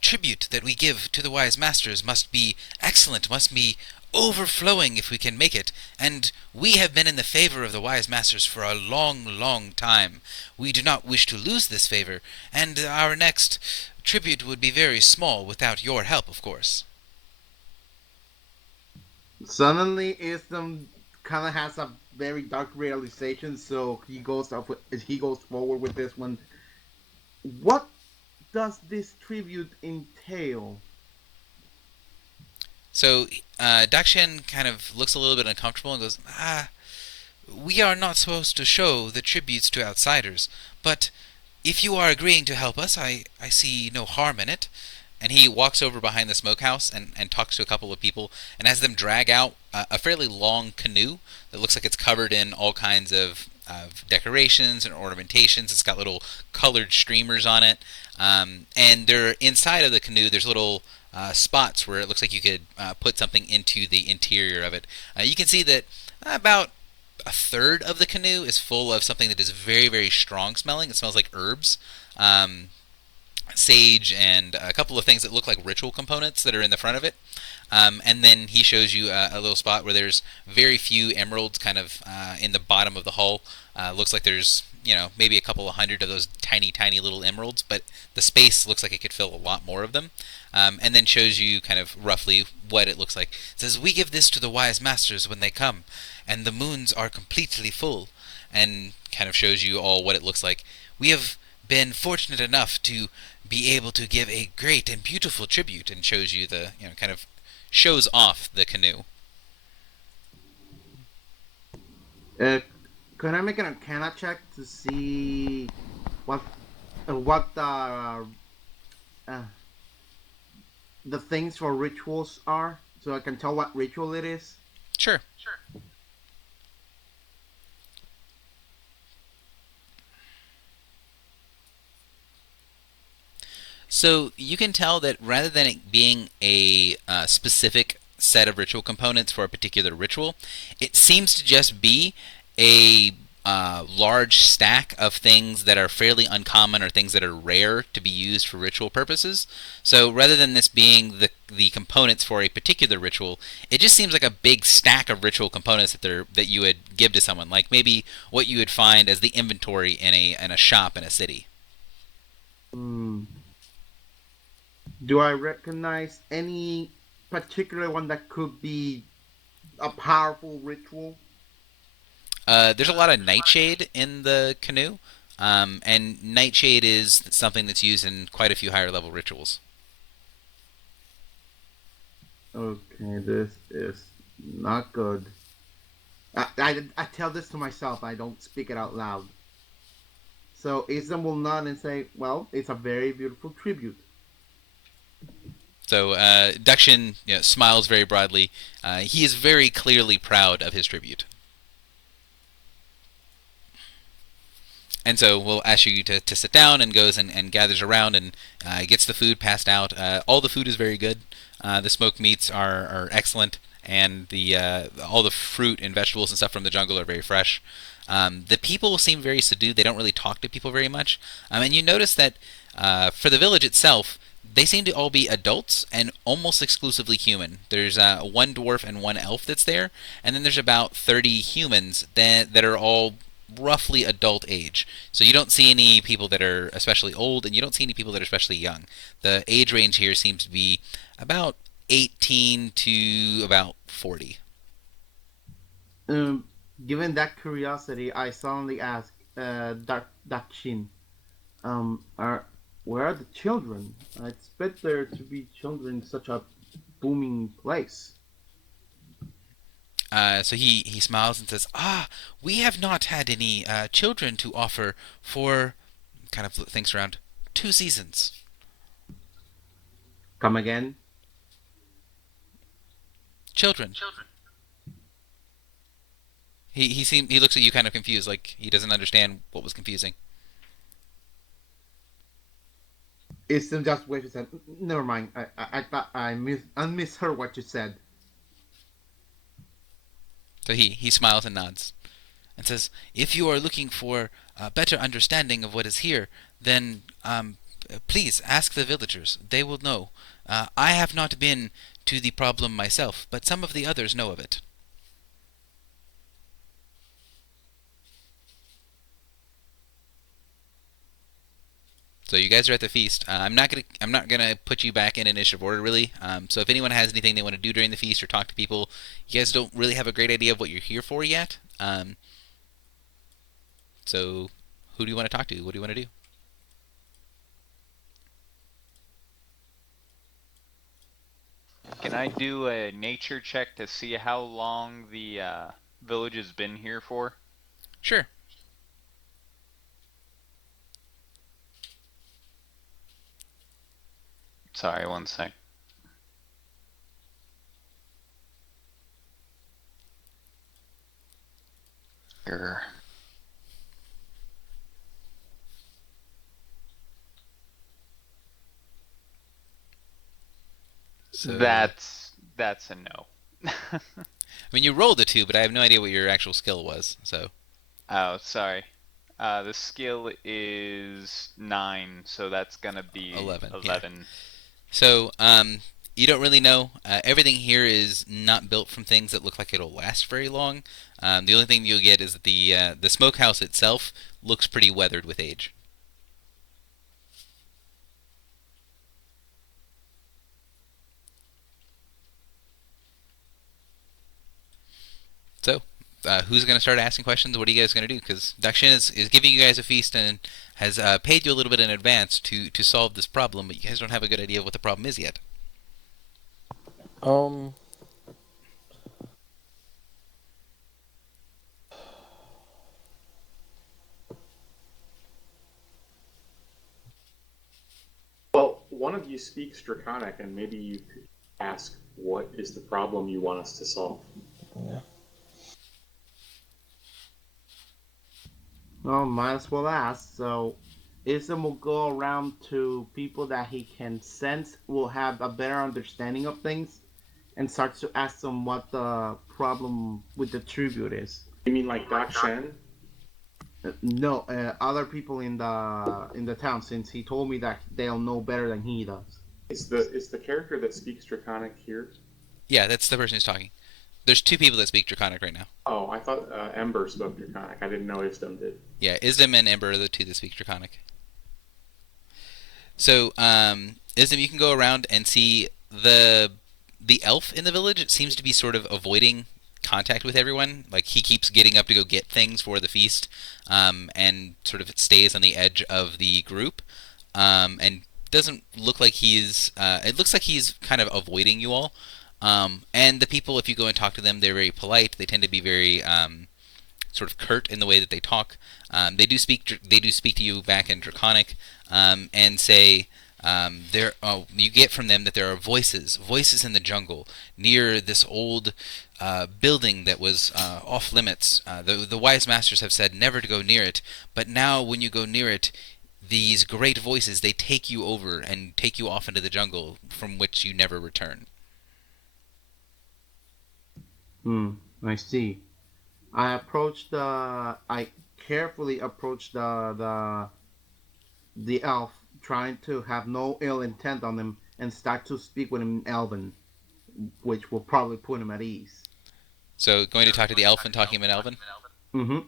tribute that we give to the wise masters must be excellent, must be overflowing if we can make it. And we have been in the favor of the wise masters for a long, long time. We do not wish to lose this favor, and our next tribute would be very small without your help, of course." Suddenly, Islam kind of has a very dark realization, so he goes forward with this one. What does this tribute entail? So Dakshin kind of looks a little bit uncomfortable and goes, "Ah, we are not supposed to show the tributes to outsiders, but if you are agreeing to help us, I see no harm in it." And he walks over behind the smokehouse and talks to a couple of people and has them drag out a fairly long canoe that looks like it's covered in all kinds of decorations and ornamentations. It's got little colored streamers on it. And they're inside of the canoe, there's little spots where it looks like you could put something into the interior of it. You can see that about a third of the canoe is full of something that is very, very strong smelling. It smells like herbs, sage, and a couple of things that look like ritual components that are in the front of it. And then he shows you a little spot where there's very few emeralds kind of in the bottom of the hull. Looks like there's, maybe a couple of hundred of those tiny, tiny little emeralds, but the space looks like it could fill a lot more of them. And then shows you kind of roughly what it looks like. It says, "We give this to the wise masters when they come, and the moons are completely full," and kind of shows you all what it looks like. "We have been fortunate enough to be able to give a great and beautiful tribute," and shows you the, kind of shows off the canoe. Uh, can I make an Arcana check to see what what uh, the things for rituals are, so I can tell what ritual it is? Sure. So you can tell that rather than it being a specific set of ritual components for a particular ritual, it seems to just be a large stack of things that are fairly uncommon or things that are rare to be used for ritual purposes. So rather than this being the components for a particular ritual, it just seems like a big stack of ritual components that you would give to someone, like maybe what you would find as the inventory in a shop in a city. Hmm. Do I recognize any particular one that could be a powerful ritual? There's a lot of nightshade in the canoe, and nightshade is something that's used in quite a few higher level rituals. Okay, this is not good. I tell this to myself. I don't speak it out loud. So Islam will nod and say, "Well, it's a very beautiful tribute." So Dakshin, smiles very broadly. He is very clearly proud of his tribute. And so we'll ask you to sit down, and goes and gathers around and gets the food passed out. All the food is very good. The smoked meats are excellent, and the all the fruit and vegetables and stuff from the jungle are very fresh. The people seem very subdued. They don't really talk to people very much. And you notice that for the village itself, they seem to all be adults and almost exclusively human. There's one dwarf and one elf that's there, and then there's about 30 humans that are all roughly adult age. So you don't see any people that are especially old, and you don't see any people that are especially young. The age range here seems to be about 18 to about 40. Um, Given that curiosity, I suddenly ask, Dakshin, are where are the children? I expect there to be children in such a booming place. So he smiles and says, "Ah, we have not had any children to offer for," kind of thinks around, "2 seasons." Come again? Children. He looks at you kind of confused, like he doesn't understand what was confusing. Islam just waved and said, "Never mind. I thought I misheard what you said." So he smiles and nods and says, "If you are looking for a better understanding of what is here, then please ask the villagers. They will know. I have not been to the problem myself, but some of the others know of it." So you guys are at the feast. I'm not gonna put you back in initiative order really. So if anyone has anything they want to do during the feast or talk to people, you guys don't really have a great idea of what you're here for yet. So who do you want to talk to? What do you want to do? Can I do a nature check to see how long the village has been here for? Sure. Sorry, one sec. Grr. So That's a no. I mean, you rolled a two, but I have no idea what your actual skill was. So Oh, sorry. The skill is 9, so that's gonna be 11. Yeah. 11. So you don't really know. Everything here is not built from things that look like it'll last very long. The only thing you'll get is that the smokehouse itself looks pretty weathered with age. So, who's going to start asking questions? What are you guys going to do? Because Dakshin is giving you guys a feast and has paid you a little bit in advance to solve this problem, but you guys don't have a good idea of what the problem is yet. Um, Well, one of you speaks Draconic, and maybe you could ask what is the problem you want us to solve. yeah. Well, might as well ask. So, Ism will go around to people that he can sense will have a better understanding of things and starts to ask them what the problem with the tribute is. You mean like Doc Shen? No, other people in the town, since he told me that they'll know better than he does. Is the character that speaks Draconic here? Yeah, that's the person who's talking. There's two people that speak Draconic right now. Oh, I thought Ember spoke Draconic. I didn't know Isdom did. Yeah, Isdom and Ember are the two that speak Draconic. So, Isdom, you can go around and see the elf in the village. It seems to be sort of avoiding contact with everyone. Like he keeps getting up to go get things for the feast, and sort of stays on the edge of the group, and doesn't look like he's. It looks like he's kind of avoiding you all. And the people, if you go and talk to them, they're very polite. They tend to be very sort of curt in the way that they talk. They do speak. They do speak to you back in Draconic, and say there. You get from them that there are voices in the jungle near this old building that was off limits. The wise masters have said never to go near it, but now when you go near it, these great voices they take you over and take you off into the jungle from which you never return. I see. I carefully approached the elf, trying to have no ill intent on him, and start to speak with him in Elven, which will probably put him at ease. So going to talk to the elf and talking him in Elven. Mm-hmm.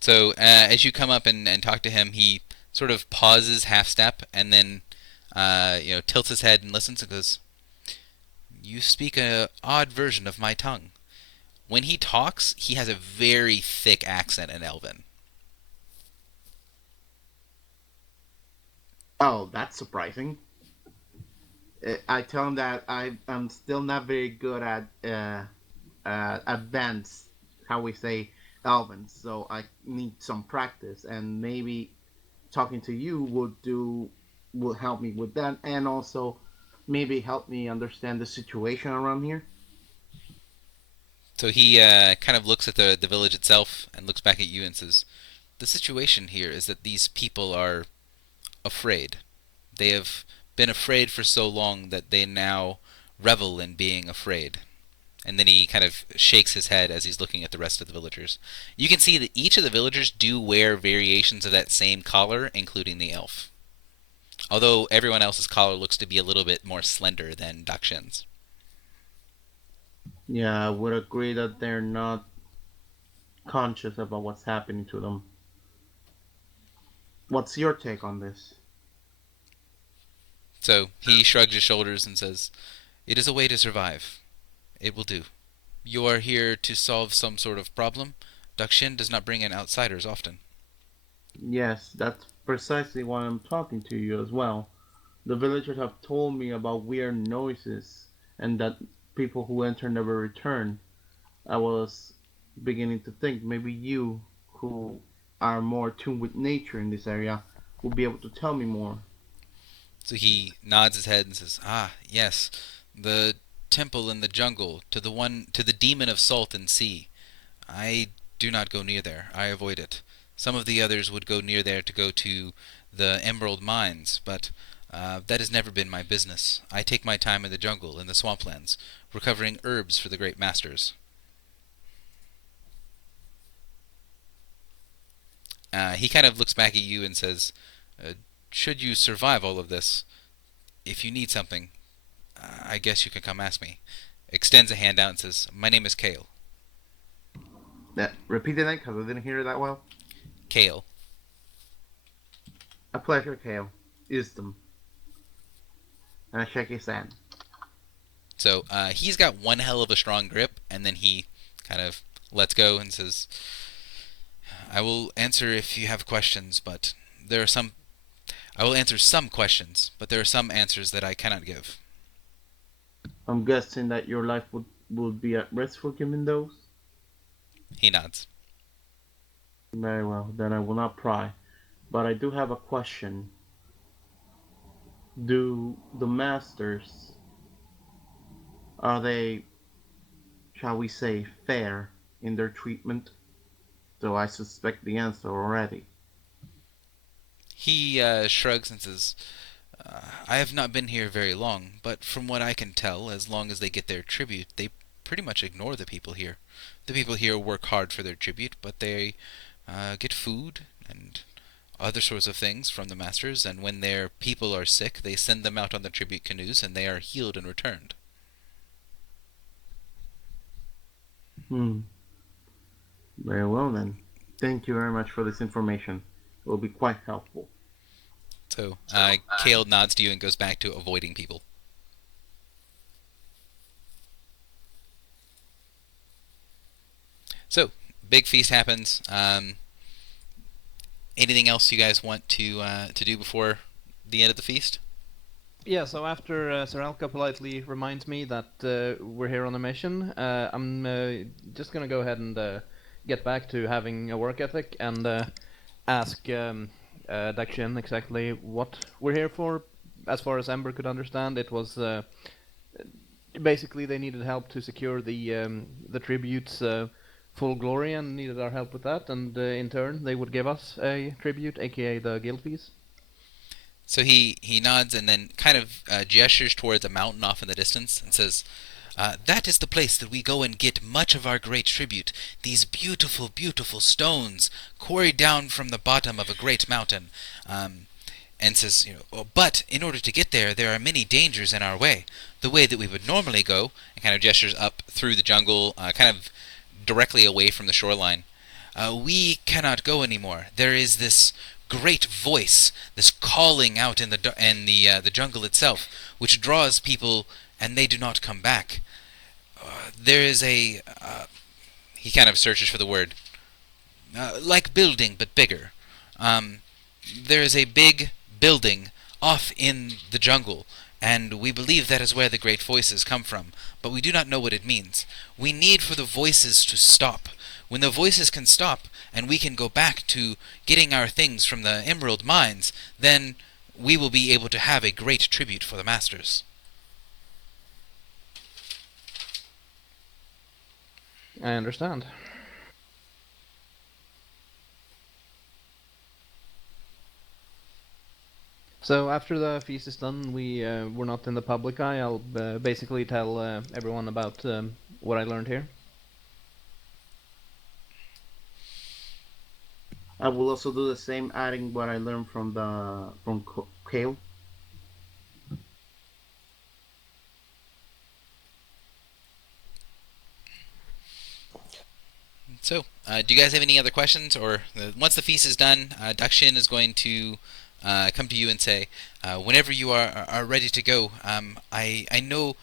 So as you come up and talk to him, he sort of pauses half step and then tilts his head and listens and goes, "You speak a odd version of my tongue." When he talks, he has a very thick accent in Elven. Oh, that's surprising. I tell him that I'm still not very good at advanced, how we say, Elven, so I need some practice, and maybe talking to you would help me with that, and also maybe help me understand the situation around here. So he kind of looks at the village itself and looks back at you and says, "The situation here is that these people are afraid. They have been afraid for so long that they now revel in being afraid. And then he kind of shakes his head as he's looking at the rest of the villagers. You can see that each of the villagers do wear variations of that same collar, including the elf. Although everyone else's collar looks to be a little bit more slender than Dakshin's. Yeah, I would agree that they're not conscious about what's happening to them. What's your take on this? So he shrugs his shoulders and says, "It is a way to survive. It will do. You are here to solve some sort of problem. Dakshin does not bring in outsiders often." Yes, that's precisely why I'm talking to you as well. The villagers have told me about weird noises and that people who enter never return. I was beginning to think maybe you, who are more tuned with nature in this area, will be able to tell me more. So he nods his head and says, "Ah, yes, the temple in the jungle to the demon of salt and sea. I do not go near there. I avoid it. Some of the others would go near there to go to the emerald mines, but that has never been my business. I take my time in the jungle, in the swamplands, recovering herbs for the great masters." He kind of looks back at you and says, uh, "Should you survive all of this, if you need something, I guess you can come ask me." Extends a hand out and says, "My name is Kale." Repeat that because I didn't hear it that well. Kale. A pleasure, Kale. Isdom. And I shake his hand. So he's got one hell of a strong grip, and then he kind of lets go and says, "I will answer if you have questions, but there are some. I will answer some questions, but there are some answers that I cannot give." I'm guessing that your life would be at risk for giving those? He nods. Very well, then I will not pry. But I do have a question. Do the masters, are they, shall we say, fair in their treatment? Though I suspect the answer already. He shrugs and says, "I have not been here very long, but from what I can tell, as long as they get their tribute, they pretty much ignore the people here. The people here work hard for their tribute, but they get food and other sorts of things from the masters, and when their people are sick, they send them out on the tribute canoes, and they are healed and returned." Hmm. Very well then. Thank you very much for this information. It will be quite helpful. So Kale nods to you and goes back to avoiding people. So big feast happens. Anything else you guys want to do before the end of the feast? Yeah, so after Saralka politely reminds me that we're here on a mission, I'm just gonna go ahead and get back to having a work ethic and ask Dakshin exactly what we're here for. As far as Ember could understand, it was basically they needed help to secure the tribute's full glory and needed our help with that, and in turn they would give us a tribute, aka the guild fees. So he nods and then kind of gestures towards a mountain off in the distance and says, "That is the place that we go and get much of our great tribute. These beautiful, beautiful stones quarried down from the bottom of a great mountain." And says, "But in order to get there, there are many dangers in our way. The way that we would normally go," and kind of gestures up through the jungle, kind of directly away from the shoreline. "We cannot go anymore. There is this great voice, this calling out in the jungle itself, which draws people, and they do not come back. There is a." He kind of searches for the word. "Like building, but bigger. Um, there is a big building off in the jungle, and we believe that is where the great voices come from, but we do not know what it means. We need for the voices to stop. When the voices can stop, and we can go back to getting our things from the emerald mines, then we will be able to have a great tribute for the masters." I understand. So after the feast is done, we're not in the public eye. I'll basically tell everyone about what I learned here. I will also do the same, adding what I learned from Kale. So, do you guys have any other questions? Or once the feast is done, Dakshin is going to come to you and say, whenever you are ready to go, I know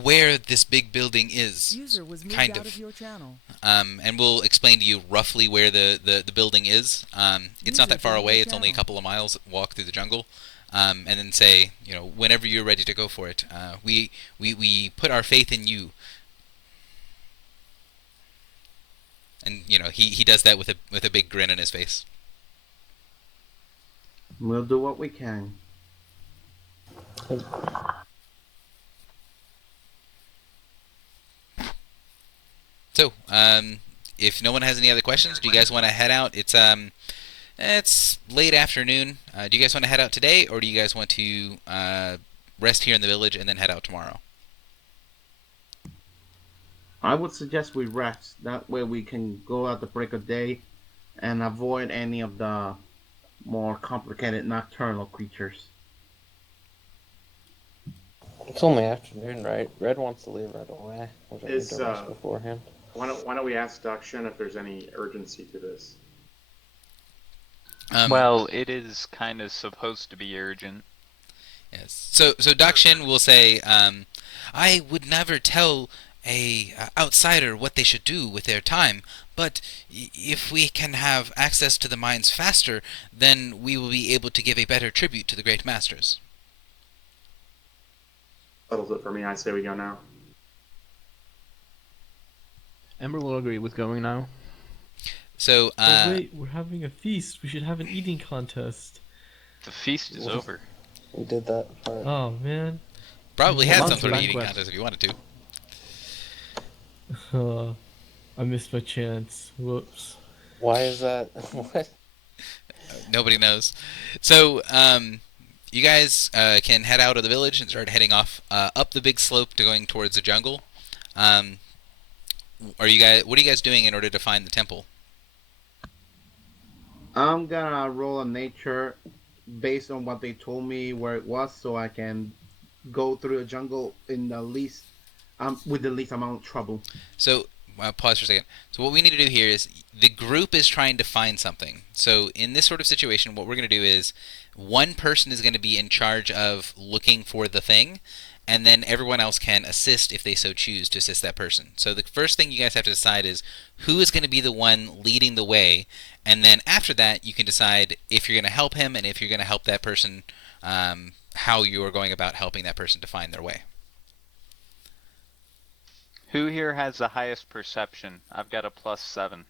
where this big building is, User was moved kind out of of. your channel. And we'll explain to you roughly where the building is. It's not User that far joined your away. It's only a channel. couple of miles walk through the jungle. And then say, whenever you're ready to go for it, we put our faith in you. And he does that with a big grin on his face. We'll do what we can. So, if no one has any other questions, do you guys want to head out? It's late afternoon. Do you guys want to head out today, or do you guys want to rest here in the village and then head out tomorrow? I would suggest we rest. That way we can go at the break of day and avoid any of the more complicated nocturnal creatures. It's only afternoon, right? Red wants to leave right away. We don't need Is, to rest beforehand. Why don't we ask Dakshin if there's any urgency to this? Well, it is kind of supposed to be urgent. Yes. So Dakshin will say, I would never tell a outsider what they should do with their time, but if we can have access to the mines faster, then we will be able to give a better tribute to the great masters. Settles it for me. I say we go now. Ember will agree with going now. So, Oh, wait, we're having a feast. We should have an eating contest. The feast is over. We did that part. Oh, man. probably had some Monster sort of eating banquet. contest if you wanted to. I missed my chance. Whoops. Why is that? What? Nobody knows. So, you guys can head out of the village and start heading off up the big slope to going towards the jungle. What are you guys doing in order to find the temple? I'm gonna roll a nature based on what they told me where it was, so I can go through the jungle in the least, with the least amount of trouble. So, pause for a second. So what we need to do here is the group is trying to find something. So in this sort of situation, what we're going to do is one person is going to be in charge of looking for the thing, and then everyone else can assist if they so choose to assist that person. So the first thing you guys have to decide is who is going to be the one leading the way, and then after that you can decide if you're going to help him and if you're going to help that person, how you are going about helping that person to find their way. Who here has the highest perception? I've got a +7.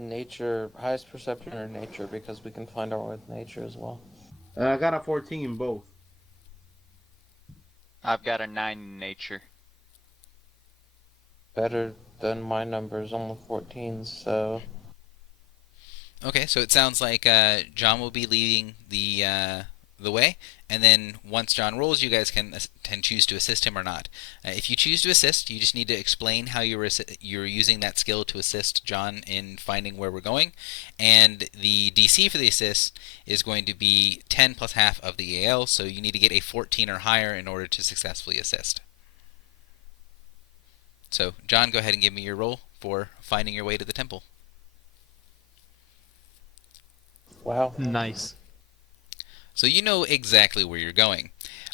Nature, highest perception or nature, because we can find our way with nature as well. I got a 14 in both. I've got a 9 in nature. Better than my numbers on the 14, so... Okay, so it sounds like John will be leading the way, and then once John rolls, you guys can choose to assist him or not. If you choose to assist, you just need to explain how you're using that skill to assist John in finding where we're going, and the DC for the assist is going to be 10 plus half of the AL, so you need to get a 14 or higher in order to successfully assist. So, John, go ahead and give me your roll for finding your way to the temple. Wow. Nice. So you know exactly where you're going.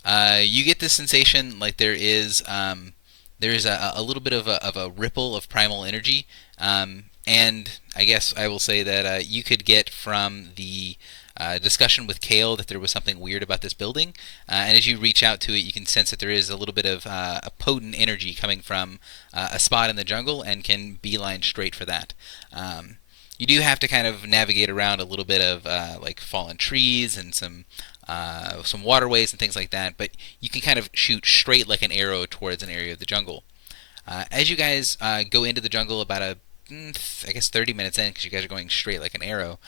You get this sensation like there is a little bit of a ripple of primal energy, and I guess I will say that you could get from the discussion with Kale that there was something weird about this building, and as you reach out to it, you can sense that there is a little bit of a potent energy coming from a spot in the jungle and can beeline straight for that. You do have to kind of navigate around a little bit of like fallen trees and some waterways and things like that, but you can kind of shoot straight like an arrow towards an area of the jungle. As you guys go into the jungle about I guess 30 minutes in, because you guys are going straight like an arrow,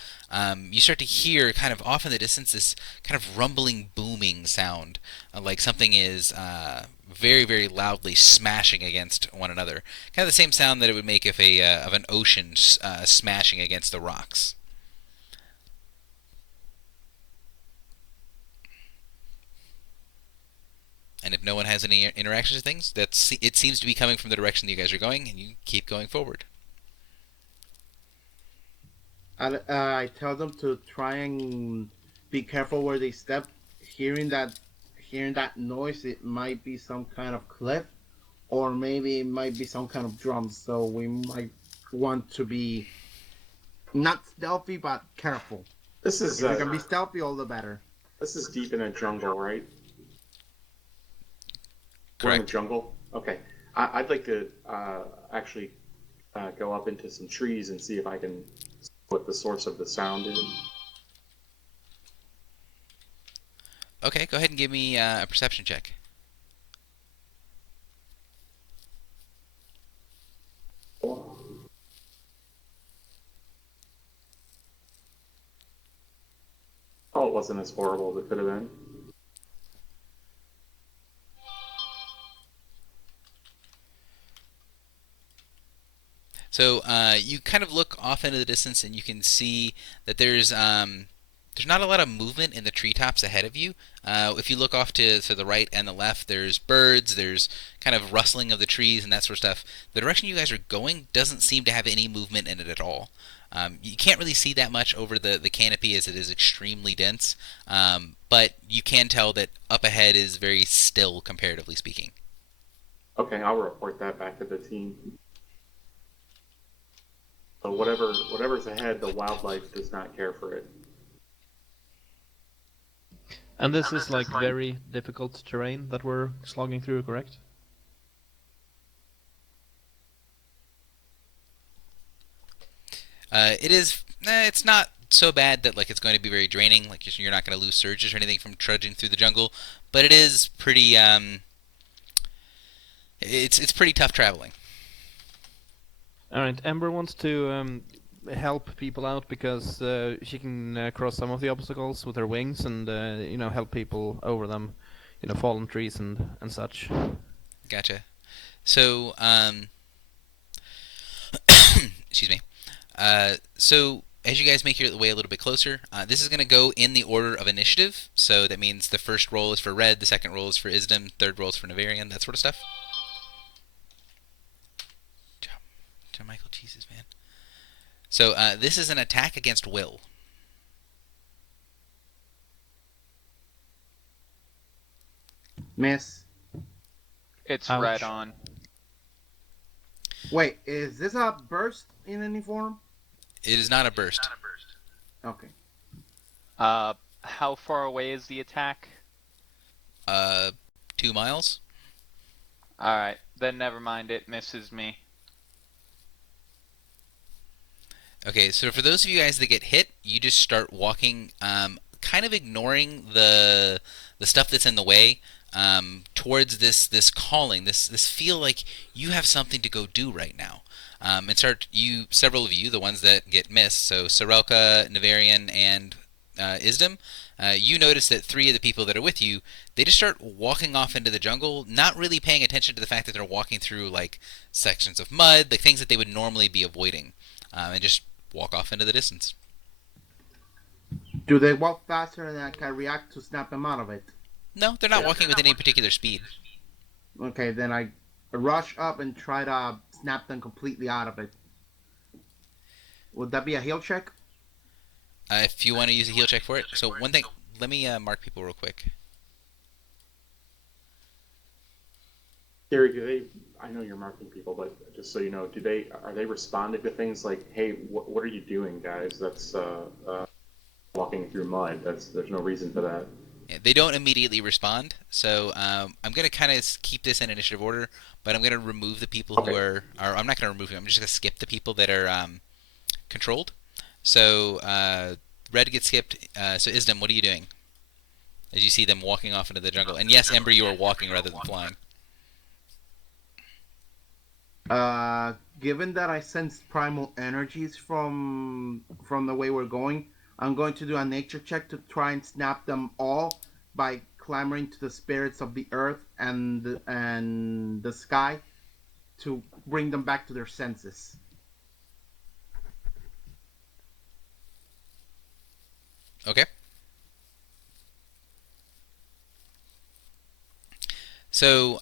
you start to hear kind of off in the distance this kind of rumbling, booming sound. like something is very, very loudly smashing against one another. Kind of the same sound that it would make if of an ocean smashing against the rocks. And if no one has any interactions with things, it seems to be coming from the direction that you guys are going, and you keep going forward. I tell them to try and be careful where they step. Hearing that, hearing that noise, it might be some kind of cliff, or maybe it might be some kind of drum. So we might want to be not stealthy but careful. This is If we can be stealthy, all the better. this is deep in a jungle, right? We're in the Correct. jungle. Okay, I'd like to actually go up into some trees and see if I can see what the source of the sound is. Okay, go ahead and give me a perception check. Oh, it wasn't as horrible as it could have been. So you kind of look off into the distance, and you can see that there's not a lot of movement in the treetops ahead of you. If you look off to the right and the left, there's birds, there's kind of rustling of the trees and that sort of stuff. The direction you guys are going doesn't seem to have any movement in it at all. You can't really see that much over the canopy as it is extremely dense, but you can tell that up ahead is very still, comparatively speaking. Okay, I'll report that back to the team. So whatever's ahead, the wildlife does not care for it. And this is like very difficult terrain that we're slogging through, correct? It is. It's not so bad that like it's going to be very draining. Like you're not going to lose surges or anything from trudging through the jungle, but it is pretty. It's pretty tough traveling. All right, Ember wants to help people out because she can cross some of the obstacles with her wings and help people over them, fallen trees and such. Gotcha. So excuse me. So as you guys make your way a little bit closer, this is going to go in the order of initiative. So that means the first roll is for Red, the second roll is for Isdom, third roll is for Navarian, that sort of stuff. John Michael, Jesus, man. So this is an attack against Will. Miss. It's Ouch. right on. Wait, is this a burst in any form? It is not a burst. Okay. How far away is the attack? 2 miles. Alright, then never mind, it misses me. Okay, so for those of you guys that get hit, you just start walking, kind of ignoring the stuff that's in the way, towards this calling, this feel like you have something to go do right now. And several of you, the ones that get missed, so Sorelka, Navarian, and Isdom, you notice that 3 of the people that are with you, they just start walking off into the jungle, not really paying attention to the fact that they're walking through like sections of mud, the things that they would normally be avoiding, and just walk off into the distance. Do they walk faster and I can react to snap them out of it? No, they're not walking with any particular speed. Okay, then I rush up and try to snap them completely out of it. Would that be a heal check? If you want to use a heal check for it. So one thing, let me mark people real quick. Gary, do they? I know you're marking people, but just so you know, are they responding to things like, "Hey, what are you doing, guys? That's walking through mud. There's no reason for that." Yeah, they don't immediately respond, so I'm going to kind of keep this in initiative order, but I'm going to remove the people who Okay. I'm not going to remove them. I'm just going to skip the people that are controlled. So Red gets skipped. So Isdom, what are you doing as you see them walking off into the jungle? And yes, Ember, you are walking rather than flying. Given that I sense primal energies from the way we're going, I'm going to do a nature check to try and snap them all by clamoring to the spirits of the earth and the sky to bring them back to their senses. Okay. So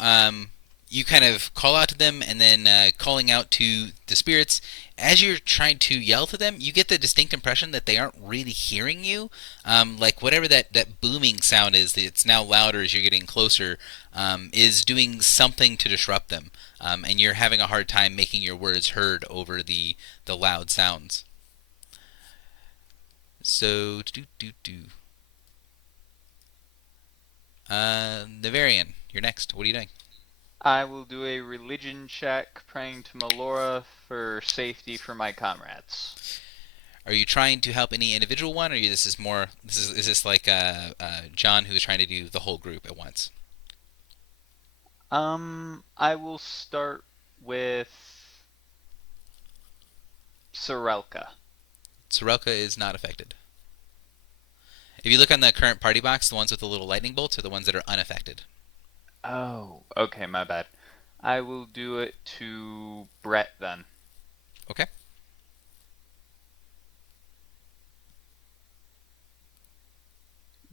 you kind of call out to them, and then calling out to the spirits. As you're trying to yell to them, you get the distinct impression that they aren't really hearing you. Like whatever that booming sound is, it's now louder as you're getting closer, is doing something to disrupt them. And you're having a hard time making your words heard over the loud sounds. So, Navarian, you're next. What are you doing? I will do a religion check, praying to Melora for safety for my comrades. Are you trying to help any individual one, or this is more? Is this like John, who is trying to do the whole group at once? I will start with Sorelka. Sorelka is not affected. If you look on the current party box, the ones with the little lightning bolts are the ones that are unaffected. Oh, okay, my bad. I will do it to Brett then. Okay.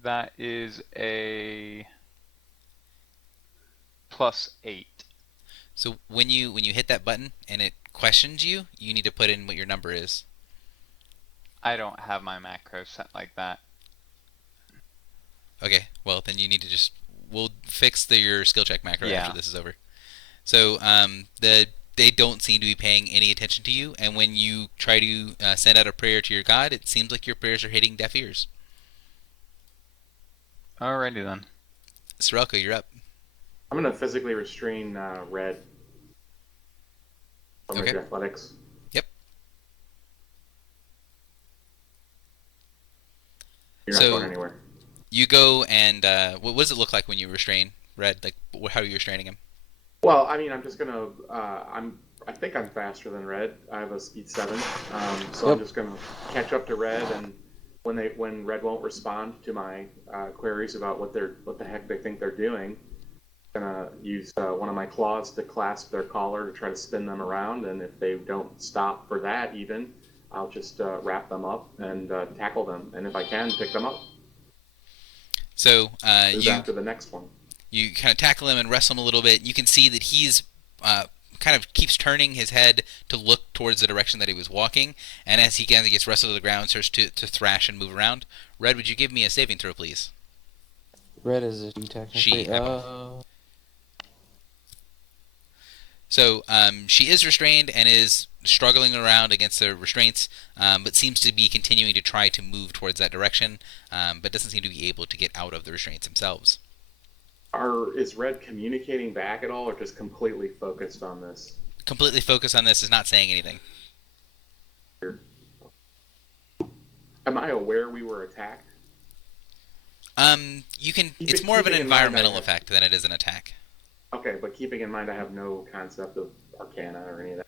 That is a +8. So when you hit that button and it questions you, you need to put in what your number is. I don't have my macro set like that. Okay. Well, then you need to we'll fix your skill check macro Yeah. after this is over. So they don't seem to be paying any attention to you, and when you try to send out a prayer to your god, it seems like your prayers are hitting deaf ears. Alrighty then. Sorelka, you're up. I'm gonna physically restrain Red. I'll make Okay. athletics. Yep. You're not So- going anywhere. You go and what does it look like when you restrain Red? Like, how are you restraining him? Well, I mean, I'm just gonna. I think I'm faster than Red. I have a speed 7, so I'm just gonna catch up to Red, and when Red won't respond to my queries about what the heck they think they're doing, I'm gonna use one of my claws to clasp their collar to try to spin them around, and if they don't stop for that, even I'll just wrap them up and tackle them, and if I can, pick them up. So Move after the next one. you kind of tackle him and wrestle him a little bit. You can see that he's kind of keeps turning his head to look towards the direction that he was walking, and as he kind of gets wrestled to the ground, starts to thrash and move around. Red, would you give me a saving throw, please? Red is a she technically. She, So she is restrained and is struggling around against the restraints, but seems to be continuing to try to move towards that direction, but doesn't seem to be able to get out of the restraints themselves. Is Red communicating back at all, or just completely focused on this? Completely focused on this, is not saying anything. Am I aware we were attacked? You can. Keep It's it- more of an keeping in mind environmental I- effect than it is an attack. Okay, but keeping in mind I have no concept of Arcana or any of that.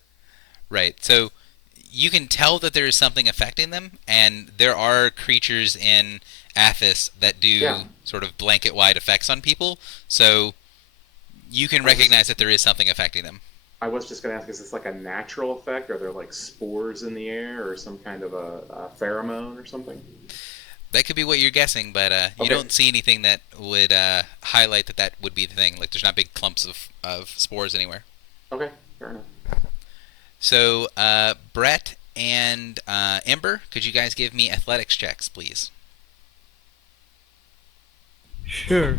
Right. So you can tell that there is something affecting them, and there are creatures in Athos that do Yeah. sort of blanket-wide effects on people. So you can recognize that there is something affecting them. I was just going to ask, is this like a natural effect? Are there like spores in the air or some kind of a pheromone or something? That could be what you're guessing, but you Okay. don't see anything that would highlight that would be the thing. Like, there's not big clumps of spores anywhere. Okay, fair enough. So, Brett and Ember, could you guys give me athletics checks, please? Sure.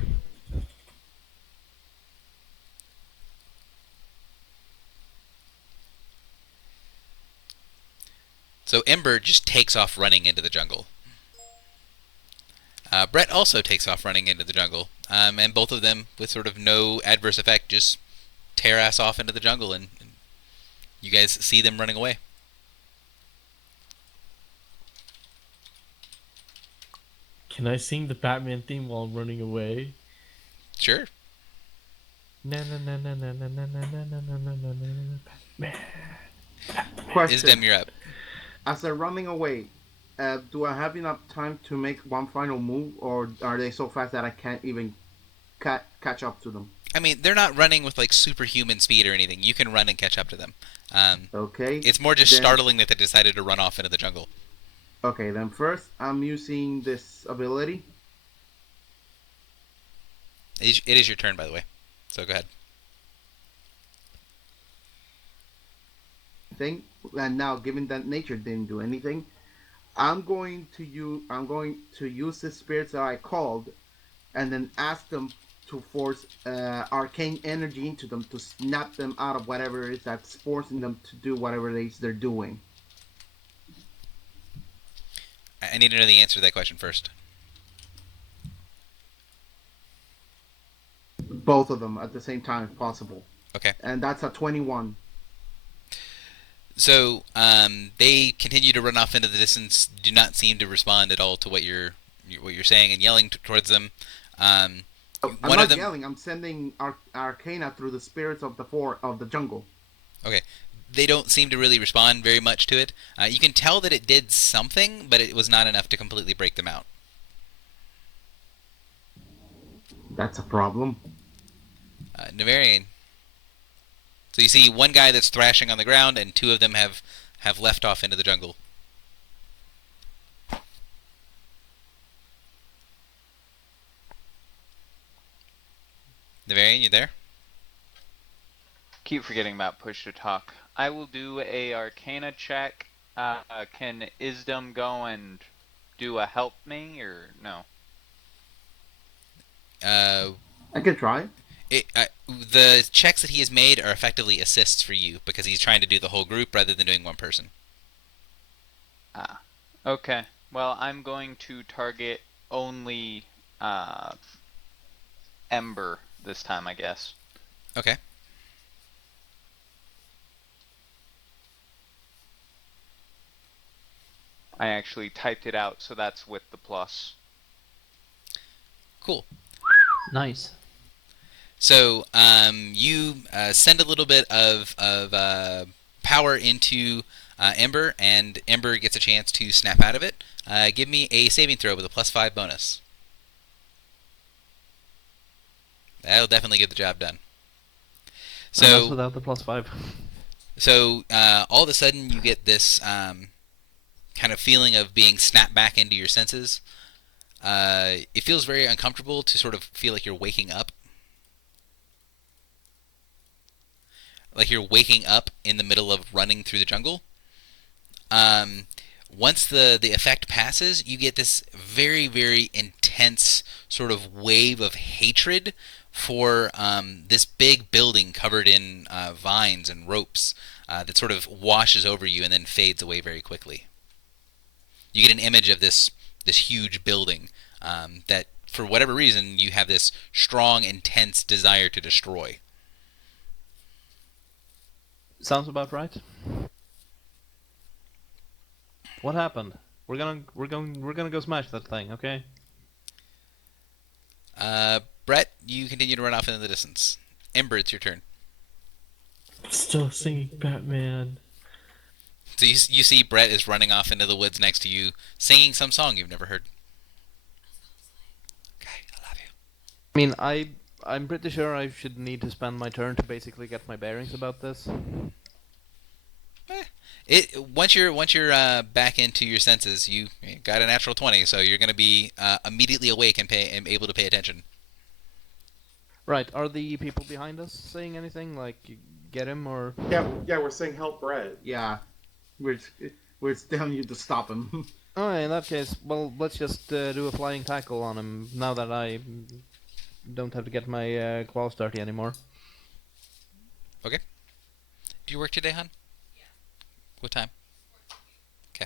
So Ember just takes off running into the jungle. Brett also takes off running into the jungle, and both of them, with sort of no adverse effect, just tear ass off into the jungle, and you guys see them running away. Can I sing the Batman theme while I'm running away? Sure. Na na na na na na na na na na na na na na Batman. Question. Isdem, you're up. As they're running away, do I have enough time to make one final move, or are they so fast that I can't even catch up to them. I mean, they're not running with like superhuman speed or anything. You can run and catch up to them. Okay. It's more just Then startling that they decided to run off into the jungle. okay. Then first, I'm using this ability. It is your turn, by the way. So go ahead. Thing, and now given that nature didn't do anything, I'm going to use the spirits that I called, and then ask them to force arcane energy into them to snap them out of whatever it is that's forcing them to do whatever it is they're doing. I need to know the answer to that question first. Both of them at the same time if possible. Okay. And that's a 21. So they continue to run off into the distance. Do not seem to respond at all to what you're saying and yelling towards them. I'm One not of them. yelling. I'm sending arcana through the spirits of the jungle. Okay. They don't seem to really respond very much to it. You can tell that it did something, but it was not enough to completely break them out. That's a problem. Navarian. So you see one guy that's thrashing on the ground, and two of them have left off into the jungle. Navarian, you there? Keep forgetting about push to talk. I will do a Arcana check. Can Isdom go and do a help me or no? I can try. The checks that he has made are effectively assists for you because he's trying to do the whole group rather than doing one person. Ah, okay. Well, I'm going to target only Ember this time, I guess. Okay. I actually typed it out, so that's with the plus. Cool. Nice. So you send a little bit of power into Ember, and Ember gets a chance to snap out of it. Give me a saving throw with a +5 bonus. That'll definitely get the job done. And that's So, without the +5. so all of a sudden you get this kind of feeling of being snapped back into your senses. It feels very uncomfortable to sort of feel like you're waking up. Like you're waking up in the middle of running through the jungle. Once the effect passes, you get this very, very intense sort of wave of hatred for this big building covered in vines and ropes that sort of washes over you and then fades away very quickly. You get an image of this huge building that, for whatever reason, you have this strong, intense desire to destroy. Sounds about right. What happened? We're gonna go smash that thing, okay? Brett, you continue to run off into the distance. Ember, it's your turn. Still singing Batman. So you see Brett is running off into the woods next to you, singing some song you've never heard. Okay, I love you. I mean, I'm pretty sure I should need to spend my turn to basically get my bearings about this. Once you're back into your senses, you got a natural 20, so you're going to be immediately awake and able to pay attention. Right, are the people behind us saying anything, like, get him, or... Yeah, we're saying help Brett. Yeah, we're telling you to stop him. Alright, in that case, well, let's just do a flying tackle on him, now that I don't have to get my claws dirty anymore. Okay. Do you work today, hon? Yeah. What time? Okay.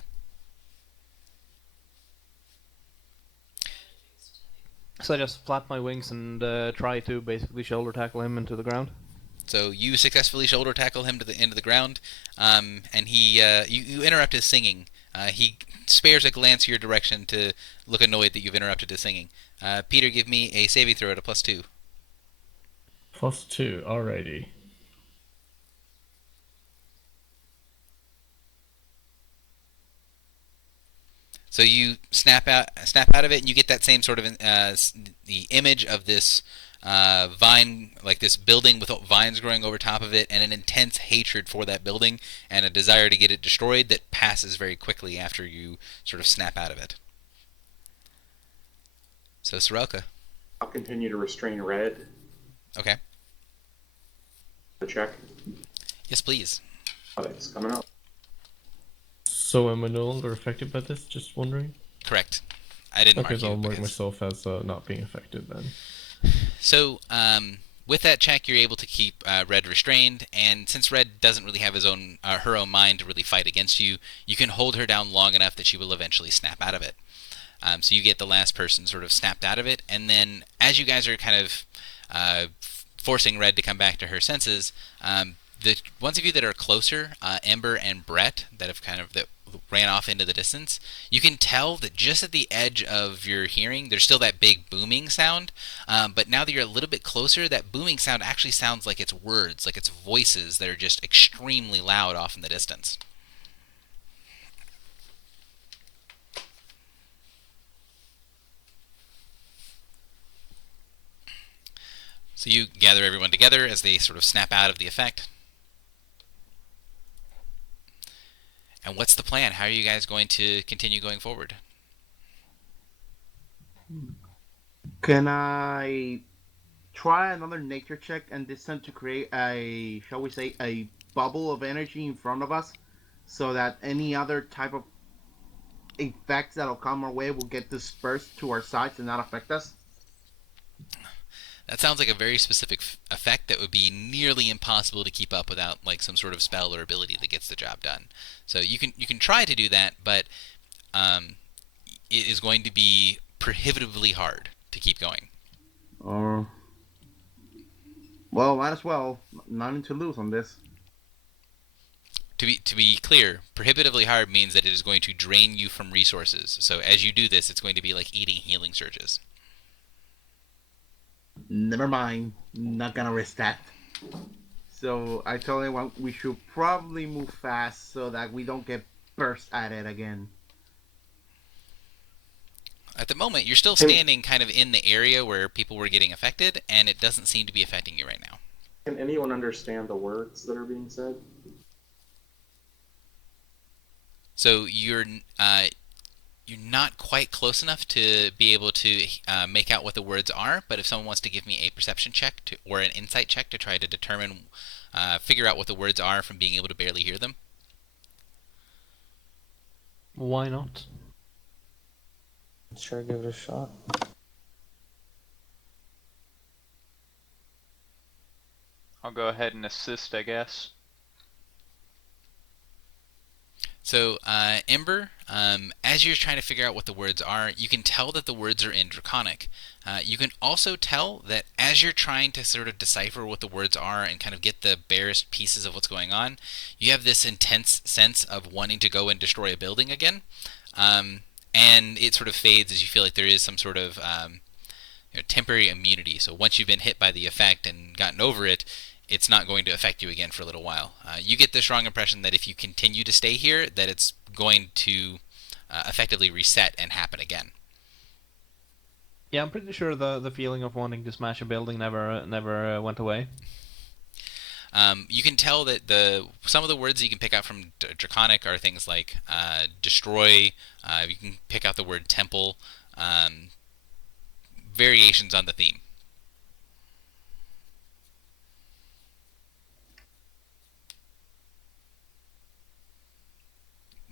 So I just flap my wings and try to basically shoulder tackle him into the ground. So you successfully shoulder tackle him to the end of the ground, and he you interrupt his singing. He spares a glance your direction to look annoyed that you've interrupted his singing. Peter, give me a saving throw at a +2. +2, alrighty. So you snap out of it, and you get that same sort of the image of this vine, like this building with vines growing over top of it, and an intense hatred for that building and a desire to get it destroyed that passes very quickly after you sort of snap out of it. So, Sorelka. I'll continue to restrain Red. Okay. The check. Yes, please. Oh, it's coming up. So am I no longer affected by this? Just wondering. Correct. I didn't Okay, mark so you I'll mark because... myself as not being affected then. So, with that check, you're able to keep Red restrained, and since Red doesn't really have her own mind to really fight against you, you can hold her down long enough that she will eventually snap out of it. So you get the last person sort of snapped out of it, and then as you guys are kind of forcing Red to come back to her senses, the ones of you that are closer, Ember and Brett, that ran off into the distance, you can tell that just at the edge of your hearing, there's still that big booming sound. But now that you're a little bit closer, that booming sound actually sounds like it's words, like it's voices that are just extremely loud off in the distance. So you gather everyone together as they sort of snap out of the effect. And what's the plan? How are you guys going to continue going forward? Can I try another nature check and this time to create a, shall we say, a bubble of energy in front of us so that any other type of effects that'll come our way will get dispersed to our sides and not affect us? That sounds like a very specific effect that would be nearly impossible to keep up without like some sort of spell or ability that gets the job done. So you can try to do that, but it is going to be prohibitively hard to keep going. Or, well, might as well. Nothing to lose on this. To be clear, prohibitively hard means that it is going to drain you from resources. So as you do this, it's going to be like eating healing surges. Never mind. Not gonna risk that. So I told him we should probably move fast so that we don't get burst at it again. At the moment, you're still standing kind of in the area where people were getting affected, and it doesn't seem to be affecting you right now. Can anyone understand the words that are being said? So you're not quite close enough to be able to make out what the words are, but if someone wants to give me a perception check or an insight check to try to determine, figure out what the words are from being able to barely hear them. Why not? Sure, give it a shot. I'll go ahead and assist, I guess. So, Ember, as you're trying to figure out what the words are, you can tell that the words are in Draconic. You can also tell that as you're trying to sort of decipher what the words are and kind of get the barest pieces of what's going on, you have this intense sense of wanting to go and destroy a building again. And it sort of fades as you feel like there is some sort of temporary immunity. So once you've been hit by the effect and gotten over it, it's not going to affect you again for a little while. You get the strong impression that if you continue to stay here, that it's going to effectively reset and happen again. Yeah, I'm pretty sure the feeling of wanting to smash a building never went away. You can tell that some of the words you can pick out from Draconic are things like destroy. You can pick out the word temple. Variations on the theme.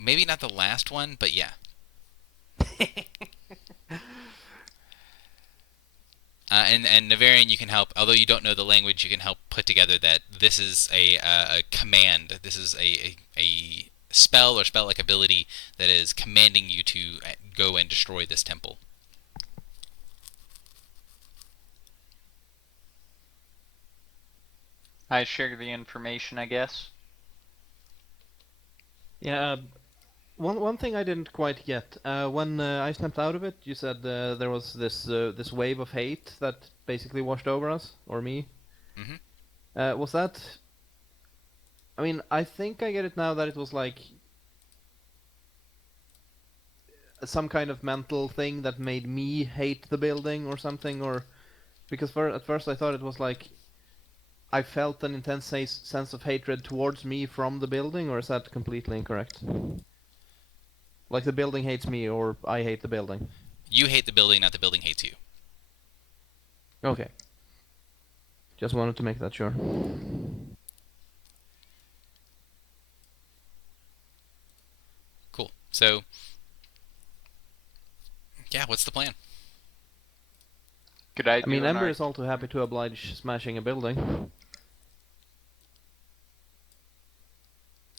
Maybe not the last one, but yeah. And Navarian, you can help. Although you don't know the language, you can help put together that this is a command. This is a spell or spell-like ability that is commanding you to go and destroy this temple. I share the information, I guess. Yeah. One thing I didn't quite get. When I snapped out of it, you said there was this wave of hate that basically washed over us or me. Mm-hmm. Was that? I mean, I think I get it now that it was like some kind of mental thing that made me hate the building or something, or Because at first I thought it was like I felt an intense sense of hatred towards me from the building, or is that completely incorrect? Like the building hates me, or I hate the building. You hate the building, not the building hates you. Okay. Just wanted to make that sure. Cool. So, yeah, what's the plan? Could I I do mean, an Ember is all too happy to oblige smashing a building.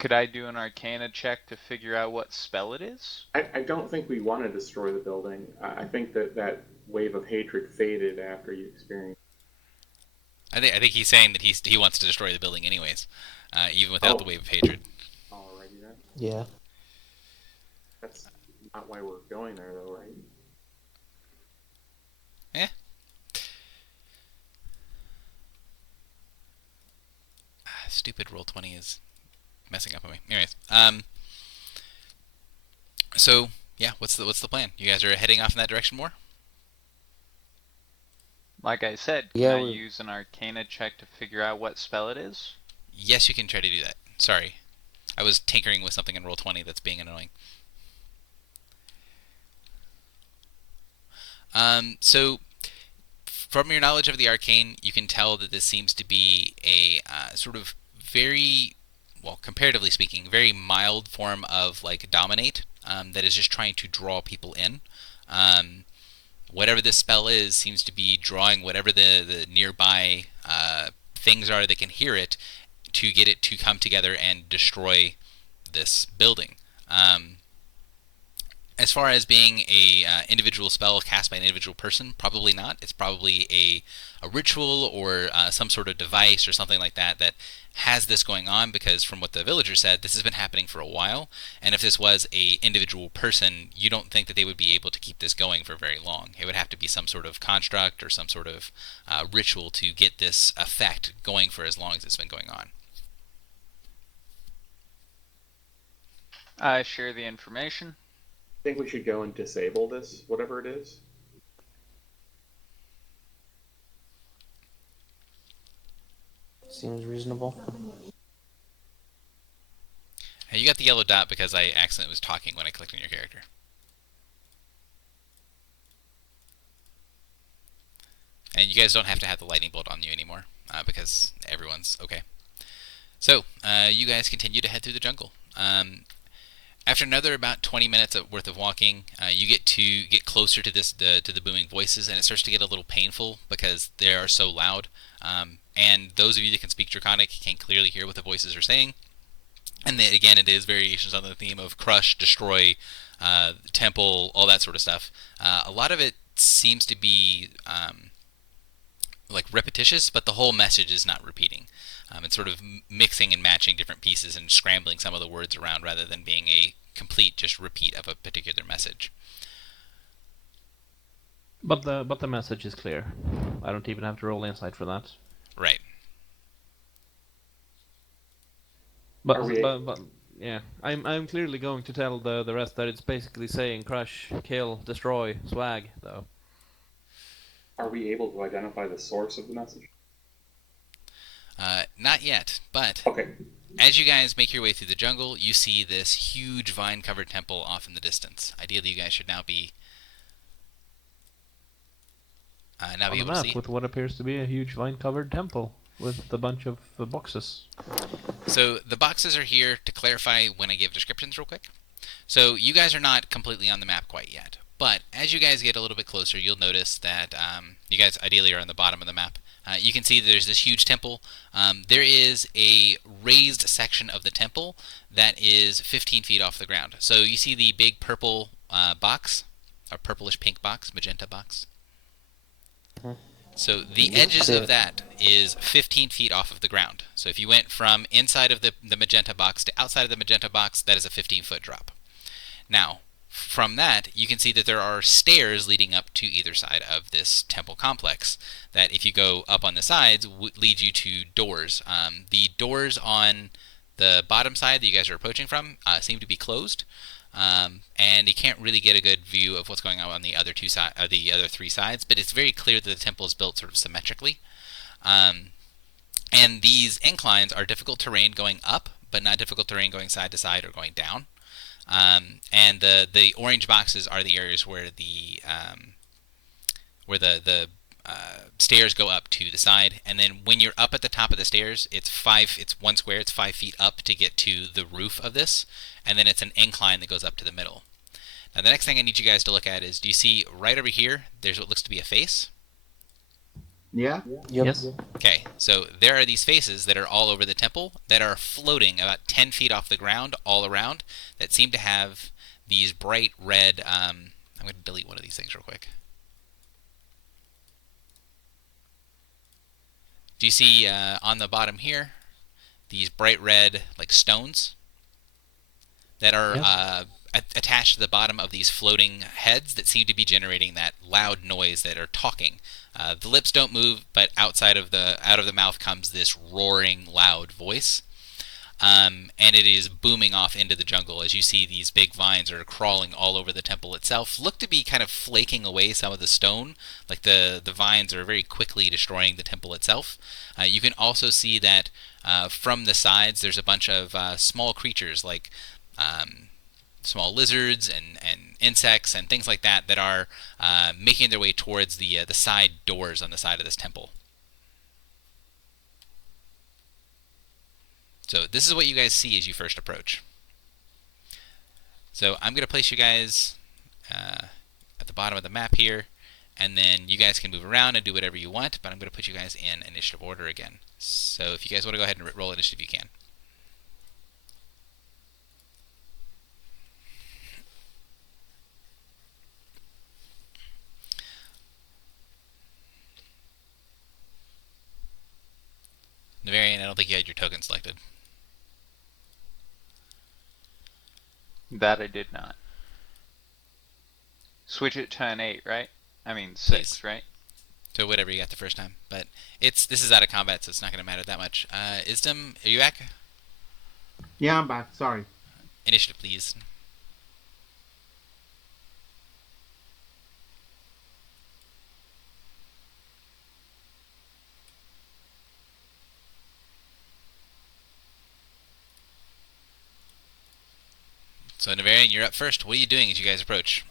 Could I do an Arcana check to figure out what spell it is? I don't think we want to destroy the building. I think that wave of hatred faded after you experienced. I think he's saying that he wants to destroy the building anyways, even without the wave of hatred. Alrighty then. Yeah. That's not why we're going there, though, right? Yeah. Stupid Roll20 is messing up on me. Anyways, so yeah, what's the plan? You guys are heading off in that direction more? Like I said, Yeah, can I use an Arcana check to figure out what spell it is? Yes, you can try to do that. Sorry, I was tinkering with something in Roll20 that's being annoying. So from your knowledge of the arcane, you can tell that this seems to be a sort of very, well, comparatively speaking, very mild form of like dominate that is just trying to draw people in. Whatever this spell is seems to be drawing whatever the nearby things are that can hear it to get it to come together and destroy this building. As far as being a individual spell cast by an individual person, probably not. It's probably a ritual or some sort of device or something like that that has this going on, because from what the villager said, this has been happening for a while, and if this was a individual person, you don't think that they would be able to keep this going for very long. It would have to be some sort of construct or some sort of ritual to get this effect going for as long as it's been going on. I share the information. I think we should go and disable this, whatever it is. Seems reasonable. You got the yellow dot because I accidentally was talking when I clicked on your character. And you guys don't have to have the lightning bolt on you anymore, because everyone's okay. So, you guys continue to head through the jungle. After another about 20 minutes worth of walking, you get closer to the booming voices, and it starts to get a little painful because they are so loud. And those of you that can speak Draconic can clearly hear what the voices are saying. And then, again, it is variations on the theme of crush, destroy, temple, all that sort of stuff. A lot of it seems to be like repetitious, but the whole message is not repeating. It's sort of mixing and matching different pieces and scrambling some of the words around rather than being a complete just repeat of a particular message. But the message is clear. I don't even have to roll insight for that. Right. But yeah, I'm clearly going to tell the rest that it's basically saying crush, kill, destroy, swag though. Are we able to identify the source of the message? Not yet, but Okay. as you guys make your way through the jungle, you see this huge vine-covered temple off in the distance. Ideally, you guys should now be On able the to map see. with what appears to be a huge vine-covered temple with a bunch of boxes. So the boxes are here to clarify when I give descriptions real quick. So you guys are not completely on the map quite yet, but as you guys get a little bit closer, you'll notice that you guys ideally are on the bottom of the map. You can see there's this huge temple. There is a raised section of the temple that is 15 feet off the ground. So you see the big purple box, or purplish pink box, magenta box. So the edges of that is 15 feet off of the ground. So if you went from inside of the magenta box to outside of the magenta box, that is a 15-foot drop. Now, from that, you can see that there are stairs leading up to either side of this temple complex that, if you go up on the sides, lead you to doors. The doors on the bottom side that you guys are approaching from seem to be closed. and you can't really get a good view of what's going on the other the other three sides. But it's very clear that the temple is built sort of symmetrically. Um, and these inclines are difficult terrain going up, but not difficult terrain going side to side or going down. And the orange boxes are the areas where the stairs go up to the side, and then when you're up at the top of the stairs, it's one square, it's 5 feet up to get to the roof of this, and then it's an incline that goes up to the middle. Now the next thing I need you guys to look at is, do you see right over here? There's what looks to be a face. Yeah. Yep. Yes. Okay, so there are these faces that are all over the temple that are floating about 10 feet off the ground all around that seem to have these bright red. I'm going to delete one of these things real quick. Do you see on the bottom here these bright red like stones that are Yes. attached to the bottom of these floating heads that seem to be generating that loud noise that are talking? The lips don't move, but out of the mouth comes this roaring, loud voice. And it is booming off into the jungle as you see these big vines are crawling all over the temple itself. Look to be kind of flaking away some of the stone, like the vines are very quickly destroying the temple itself. You can also see that from the sides there's a bunch of small creatures like small lizards and insects and things like that that are making their way towards the side doors on the side of this temple. So this is what you guys see as you first approach. So I'm going to place you guys at the bottom of the map here, and then you guys can move around and do whatever you want, but I'm going to put you guys in initiative order again. So if you guys want to go ahead and roll initiative, you can. Navarian, I don't think you had your token selected. That I did not. Switch it to an 8, right? I mean 6, Please. right? So whatever you got the first time. But this is out of combat, so it's not going to matter that much. Isdom, are you back? Yeah, I'm back. Sorry. Initiative, please. So Navarian, you're up first. What are you doing as you guys approach?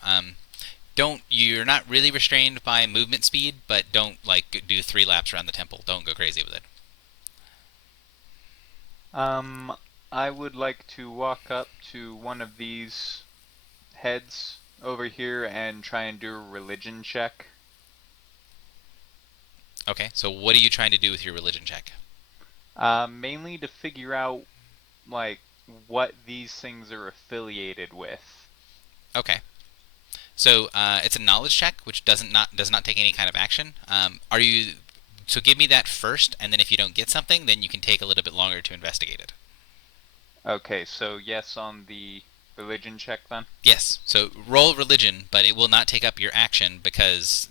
You're not really restrained by movement speed, but don't like do 3 laps around the temple. Don't go crazy with it. I would like to walk up to one of these heads over here and try and do a religion check. Okay, so what are you trying to do with your religion check? Mainly to figure out, like, what these things are affiliated with. Okay. So it's a knowledge check, which does not take any kind of action. So give me that first, and then if you don't get something, then you can take a little bit longer to investigate it. Okay, so yes on the religion check then? Yes. So roll religion, but it will not take up your action because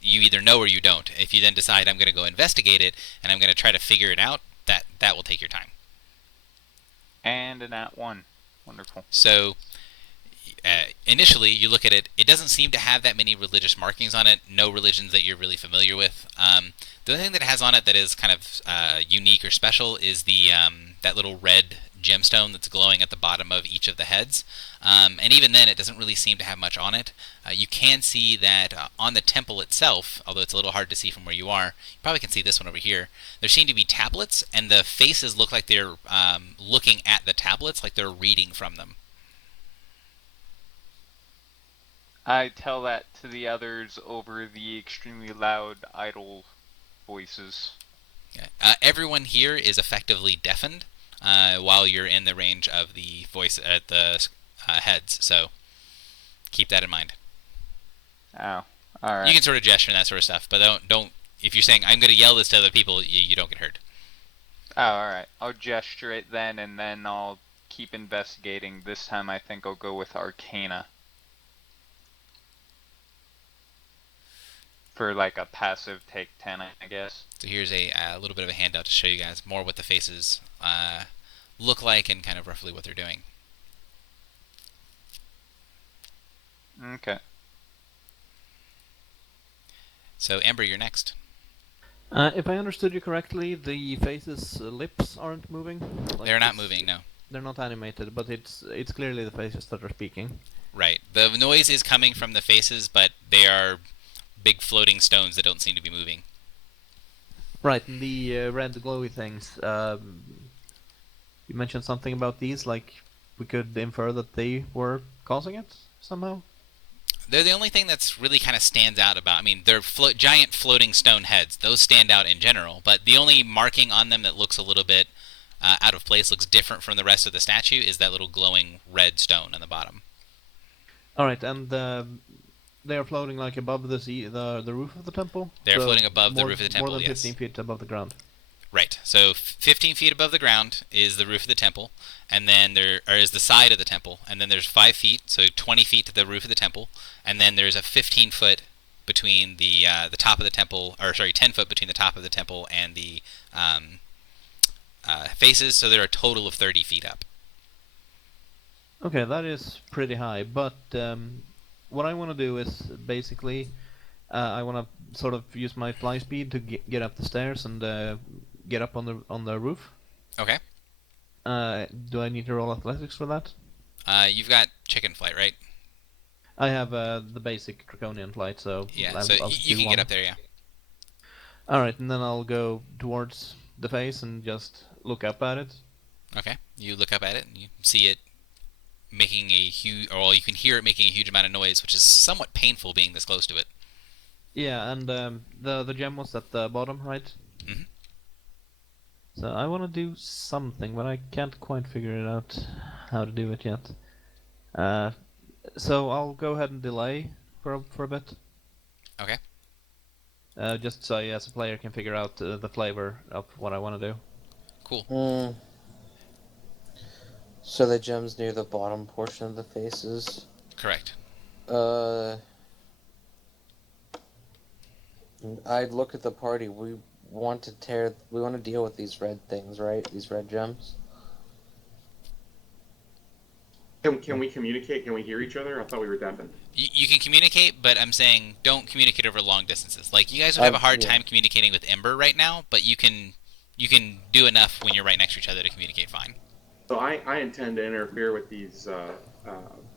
you either know or you don't. If you then decide I'm going to go investigate it and I'm going to try to figure it out, that will take your time. And a nat 1. Wonderful. So initially you look at it, it doesn't seem to have that many religious markings on it, no religions that you're really familiar with. The only thing that it has on it that is kind of unique or special is that little red gemstone that's glowing at the bottom of each of the heads. And even then, it doesn't really seem to have much on it. You can see that on the temple itself, although it's a little hard to see from where you are, you probably can see this one over here. There seem to be tablets, and the faces look like they're looking at the tablets, like they're reading from them. I tell that to the others over the extremely loud idle voices. Everyone here is effectively deafened while you're in the range of the voice at the heads, so keep that in mind. Oh, alright. You can sort of gesture and that sort of stuff, but don't. If you're saying I'm going to yell this to other people, you don't get hurt. Oh, alright. I'll gesture it then, and then I'll keep investigating. This time I think I'll go with Arcana. For like a passive take 10, I guess. So here's a little bit of a handout to show you guys more what the faces look like and kind of roughly what they're doing. Okay. So Amber, you're next. If I understood you correctly, the face's lips aren't moving. Like They're not moving, no. they're not animated, but it's clearly the faces that are speaking. Right. The noise is coming from the faces, but they are big floating stones that don't seem to be moving. Right, and the red glowy things. You mentioned something about these, like we could infer that they were causing it somehow. They're the only thing that's really kind of stands out about. I mean, they're giant floating stone heads. Those stand out in general, but the only marking on them that looks a little bit out of place, looks different from the rest of the statue, is that little glowing red stone on the bottom. All right, and they are floating like above the roof of the temple. They're So floating above the more roof of the more temple, than yes. 15 feet above the ground. Right. So 15 feet above the ground is the roof of the temple, and then is the side of the temple, and then there's 5 feet, so 20 feet to the roof of the temple, and then there's a 15 foot between the top of the temple, or sorry, 10 foot between the top of the temple and the faces. So there are a total of 30 feet up. Okay, that is pretty high, but what I want to do is basically I want to sort of use my fly speed to get up the stairs and get up on the roof. Okay. Do I need to roll athletics for that? You've got chicken flight, right? I have the basic draconian flight, so Yeah. I'll, So I'll you do can one. get up there, yeah. All right, and then I'll go towards the face and just look up at it. Okay. You look up at it and you see it making a huge, or well, you can hear it making a huge amount of noise, which is somewhat painful being this close to it. Yeah, and the gem was at the bottom, right? Mhm. So I want to do something, but I can't quite figure it out how to do it yet. So I'll go ahead and delay for a bit, Okay. just so I, as a player, can figure out the flavor of what I want to do. Cool. So the gem's near the bottom portion of the faces. Correct. I'd look at the party. We want to deal with these red things, right? These red gems. Can we communicate? Can we hear each other? I thought we were deafened. You can communicate, but I'm saying don't communicate over long distances. Like you guys would have a hard Yeah. time communicating with Ember right now, but you can do enough when you're right next to each other to communicate fine. So I intend to interfere with these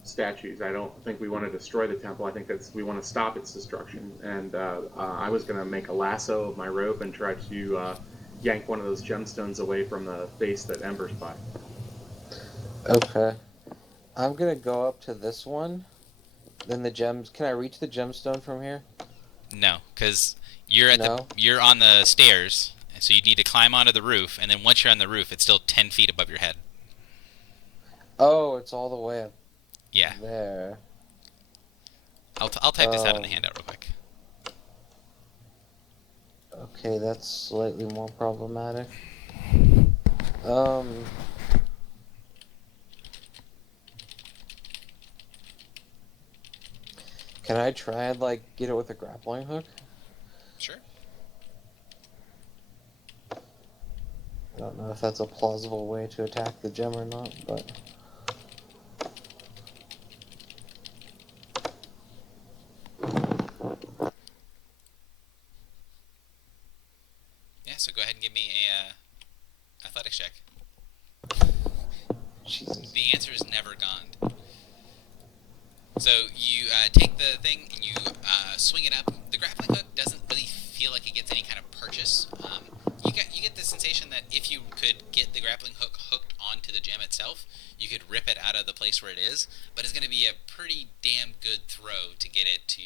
statues. I don't think we want to destroy the temple. I think we want to stop its destruction. And I was going to make a lasso of my rope and try to yank one of those gemstones away from the face that Ember's by. Okay. I'm gonna go up to this one. Then the gems. Can I reach the gemstone from here? No, because you're at No? you're on the stairs, and so you need to climb onto the roof, and then once you're on the roof, it's still 10 feet above your head. Oh, it's all the way up Yeah. there. I'll type this out in the handout real quick. Okay, that's slightly more problematic. Can I try and get it with a grappling hook? Sure. I don't know if that's a plausible way to attack the gem or not, but Yeah. So go ahead and give me a athletics check. Jesus. The answer is never gone. So you take the thing and you swing it up. The grappling hook doesn't really feel like it gets any kind of purchase. You get the sensation that if you could get the grappling hook hooked onto the gem itself, you could rip it out of the place where it is. But it's going to be a pretty damn good throw to get it to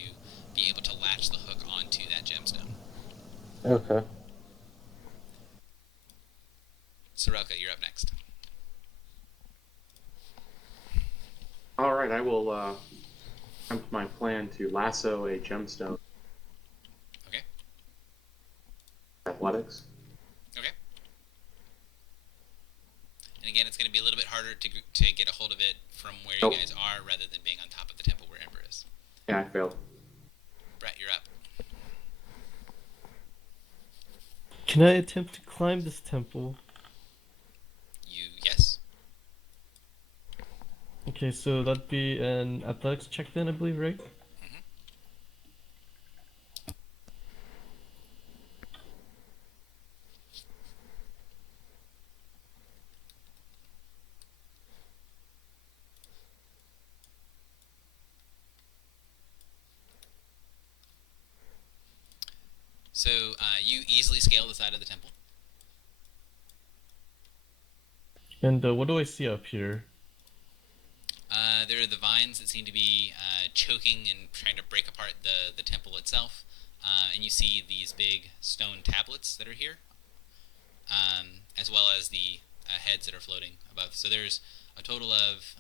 be able to latch the hook onto that gemstone. Okay. Sorelka, you're up next. All right, I will attempt my plan to lasso a gemstone. Okay. Athletics. Okay. And again, it's going to be a little bit harder to get a hold of it from where you Nope. guys are rather than being on top of the temple where Ember is. Yeah, I failed. Brett, you're up. Can I attempt to climb this temple? Yes. Okay. Okay, so that'd be an athletics check then, I believe, right? Mhm. So you easily scale the side of the temple. And what do I see up here? There are the vines that seem to be choking and trying to break apart the temple itself. And you see these big stone tablets that are here, as well as the heads that are floating above. So there's a total of,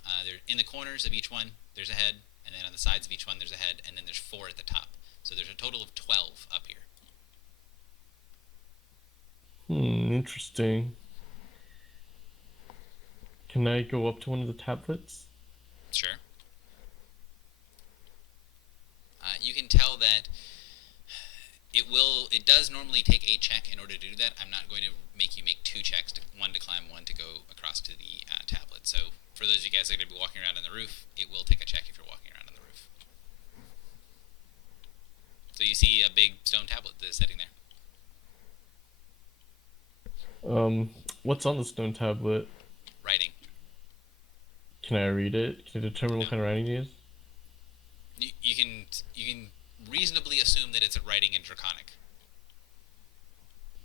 in the corners of each one, there's a head, and then on the sides of each one, there's a head, and then there's 4 at the top. So there's a total of 12 up here. Interesting. Can I go up to one of the tablets? Sure. You can tell that it does normally take a check in order to do that. I'm not going to make you make 2 checks, one to climb, one to go across to the tablet. So for those of you guys that are going to be walking around on the roof, it will take a check if you're walking around on the roof. So you see a big stone tablet that is sitting there. What's on the stone tablet? Writing. Can I read it? Can I determine what kind of writing it is? You can reasonably assume that it's a writing in Draconic.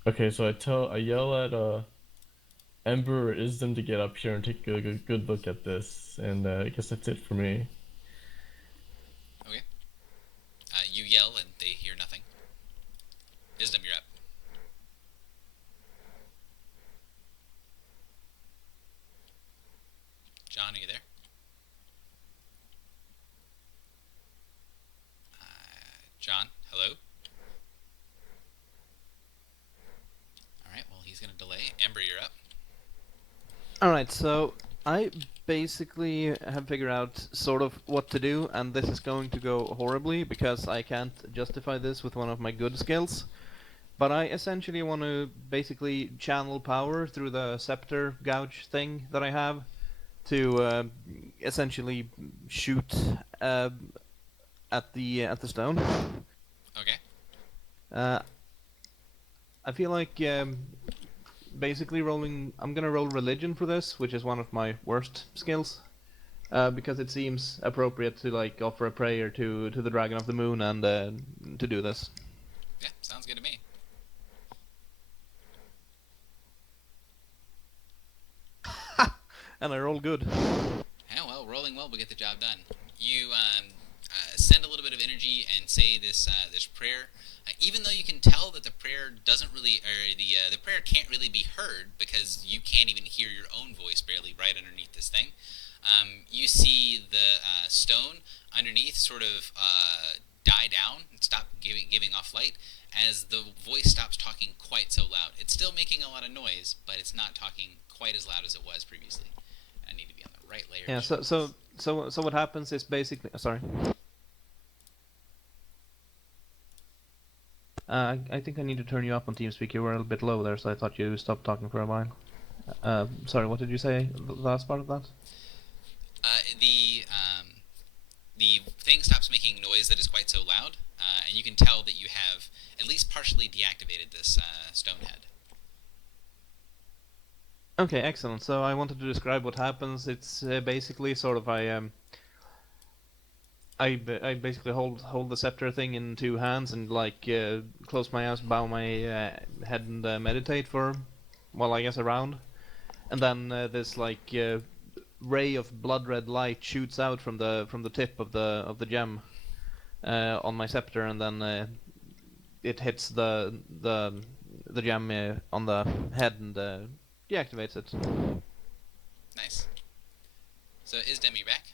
Okay, so I yell at Ember or Isdom to get up here and take a good look at this, and I guess that's it for me. Okay. You yell and they hear nothing. Isdom, you're up. John, are you there? John, hello? Alright, well, he's going to delay. Ember, you're up. Alright, so I basically have figured out sort of what to do, and this is going to go horribly because I can't justify this with one of my good skills. But I essentially want to basically channel power through the scepter gouge thing that I have to essentially shoot at the stone. Okay. I feel like basically rolling. I'm gonna roll religion for this, which is one of my worst skills, because it seems appropriate to like offer a prayer to the Dragon of the Moon and to do this. Yeah, sounds good to me. And I roll good. Yeah, well, rolling well will get the job done. You send a little bit of energy and say this prayer. Even though you can tell that the prayer doesn't really, or the prayer can't really be heard because you can't even hear your own voice barely right underneath this thing. You see the stone underneath sort of die down and stop giving off light as the voice stops talking quite so loud. It's still making a lot of noise, but it's not talking quite as loud as it was previously. I need to be on the right layer. Yeah. So what happens is basically. Sorry. I think I need to turn you up on TeamSpeak. You were a little bit low there, so I thought you stopped talking for a while. Sorry, what did you say? The last part of that? The thing stops making noise that is quite so loud, and you can tell that you have at least partially deactivated this stone head. Okay, excellent. So I wanted to describe what happens. It's basically sort of I basically hold the scepter thing in 2 hands and like close my eyes, bow my head and meditate for, well, I guess a round, and then this like ray of blood red light shoots out from the tip of the gem on my scepter, and then it hits the gem on the head and deactivates it. Nice. So is Demi back?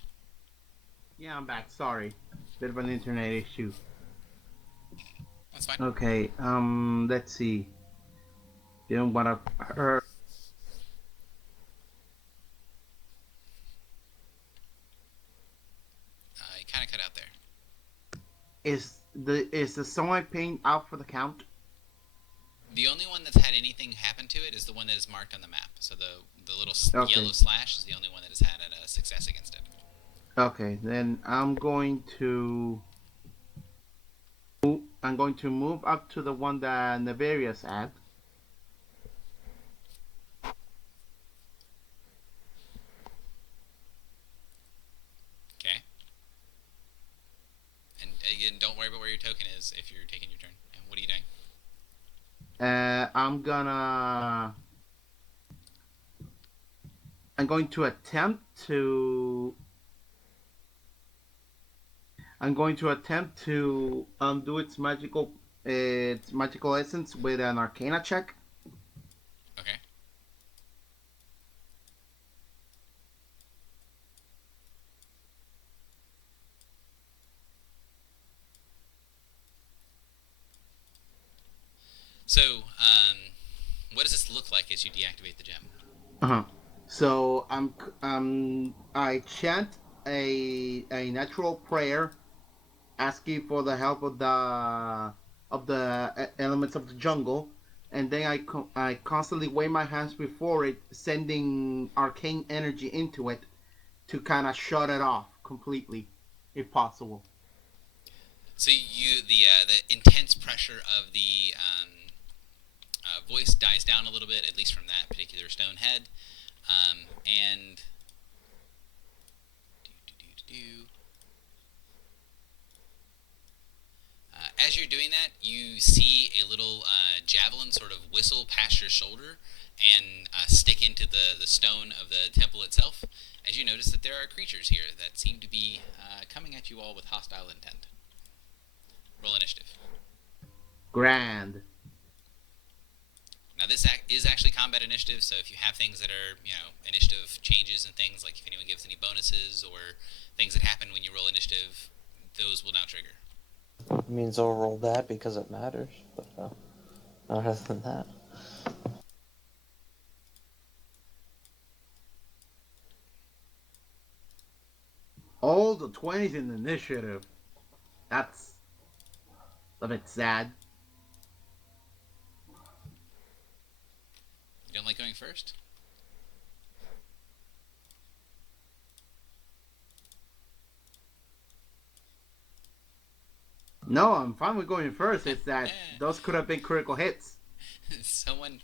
Yeah, I'm back. Sorry. Bit of an internet issue. That's fine. Okay, let's see. Didn't want to hurt. You kind of cut out there. Is the sunlight paint out for the count? The only one that's had anything happen to it is the one that is marked on the map. So the little Okay. yellow slash is the only one that has had a success against it. Okay, then I'm going to move up to the one that Navarius at. Okay. And again, don't worry about where your token is if you're taking your turn. And what are you doing? I'm gonna. I'm going to attempt to. I'm going to attempt to undo its magical essence with an Arcana check. Okay. So, what does this look like as you deactivate the gem? Uh-huh. So I chant a natural prayer, asking for the help of the elements of the jungle, and then I constantly wave my hands before it, sending arcane energy into it to kind of shut it off completely, if possible. So the intense pressure of the voice dies down a little bit, at least from that particular stone head, and as you're doing that, you see a little javelin sort of whistle past your shoulder and stick into the stone of the temple itself. As you notice that there are creatures here that seem to be coming at you all with hostile intent. Roll initiative. Grand. Now this is actually combat initiative, so if you have things that are, initiative changes and things, like if anyone gives any bonuses or things that happen when you roll initiative, those will now trigger. It means I'll roll that because it matters, but other than that. All the 20s in the initiative. That's a bit sad. You don't like going first? No, I'm fine with going first. It's that those could have been critical hits. someone,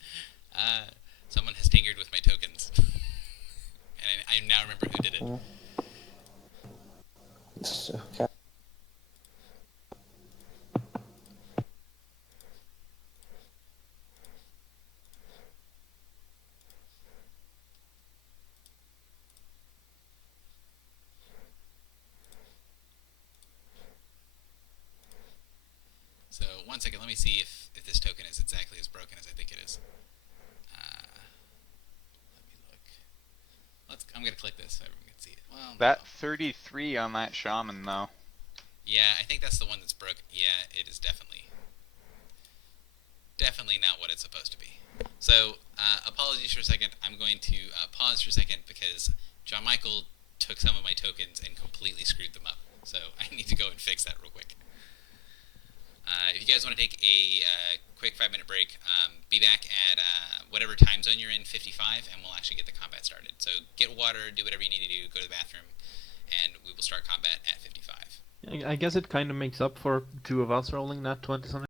someone has tinkered with my tokens, and I now remember who did it. Okay. So 1 second, let me see if this token is exactly as broken as I think it is. Let me look. I'm gonna click this so everyone can see it. Well, That 33 on that shaman, though. yeah, I think that's the one that's broken. Yeah, it is definitely not what it's supposed to be. So, apologies for a second. I'm going to pause for a second because John Michael took some of my tokens and completely screwed them up. So I need to go and fix that real quick. If you guys want to take a quick 5-minute break, be back at whatever time zone you're in, 55, and we'll actually get the combat started. So get water, do whatever you need to do, go to the bathroom, and we will start combat at 55. I guess it kind of makes up for two of us rolling that 20 something.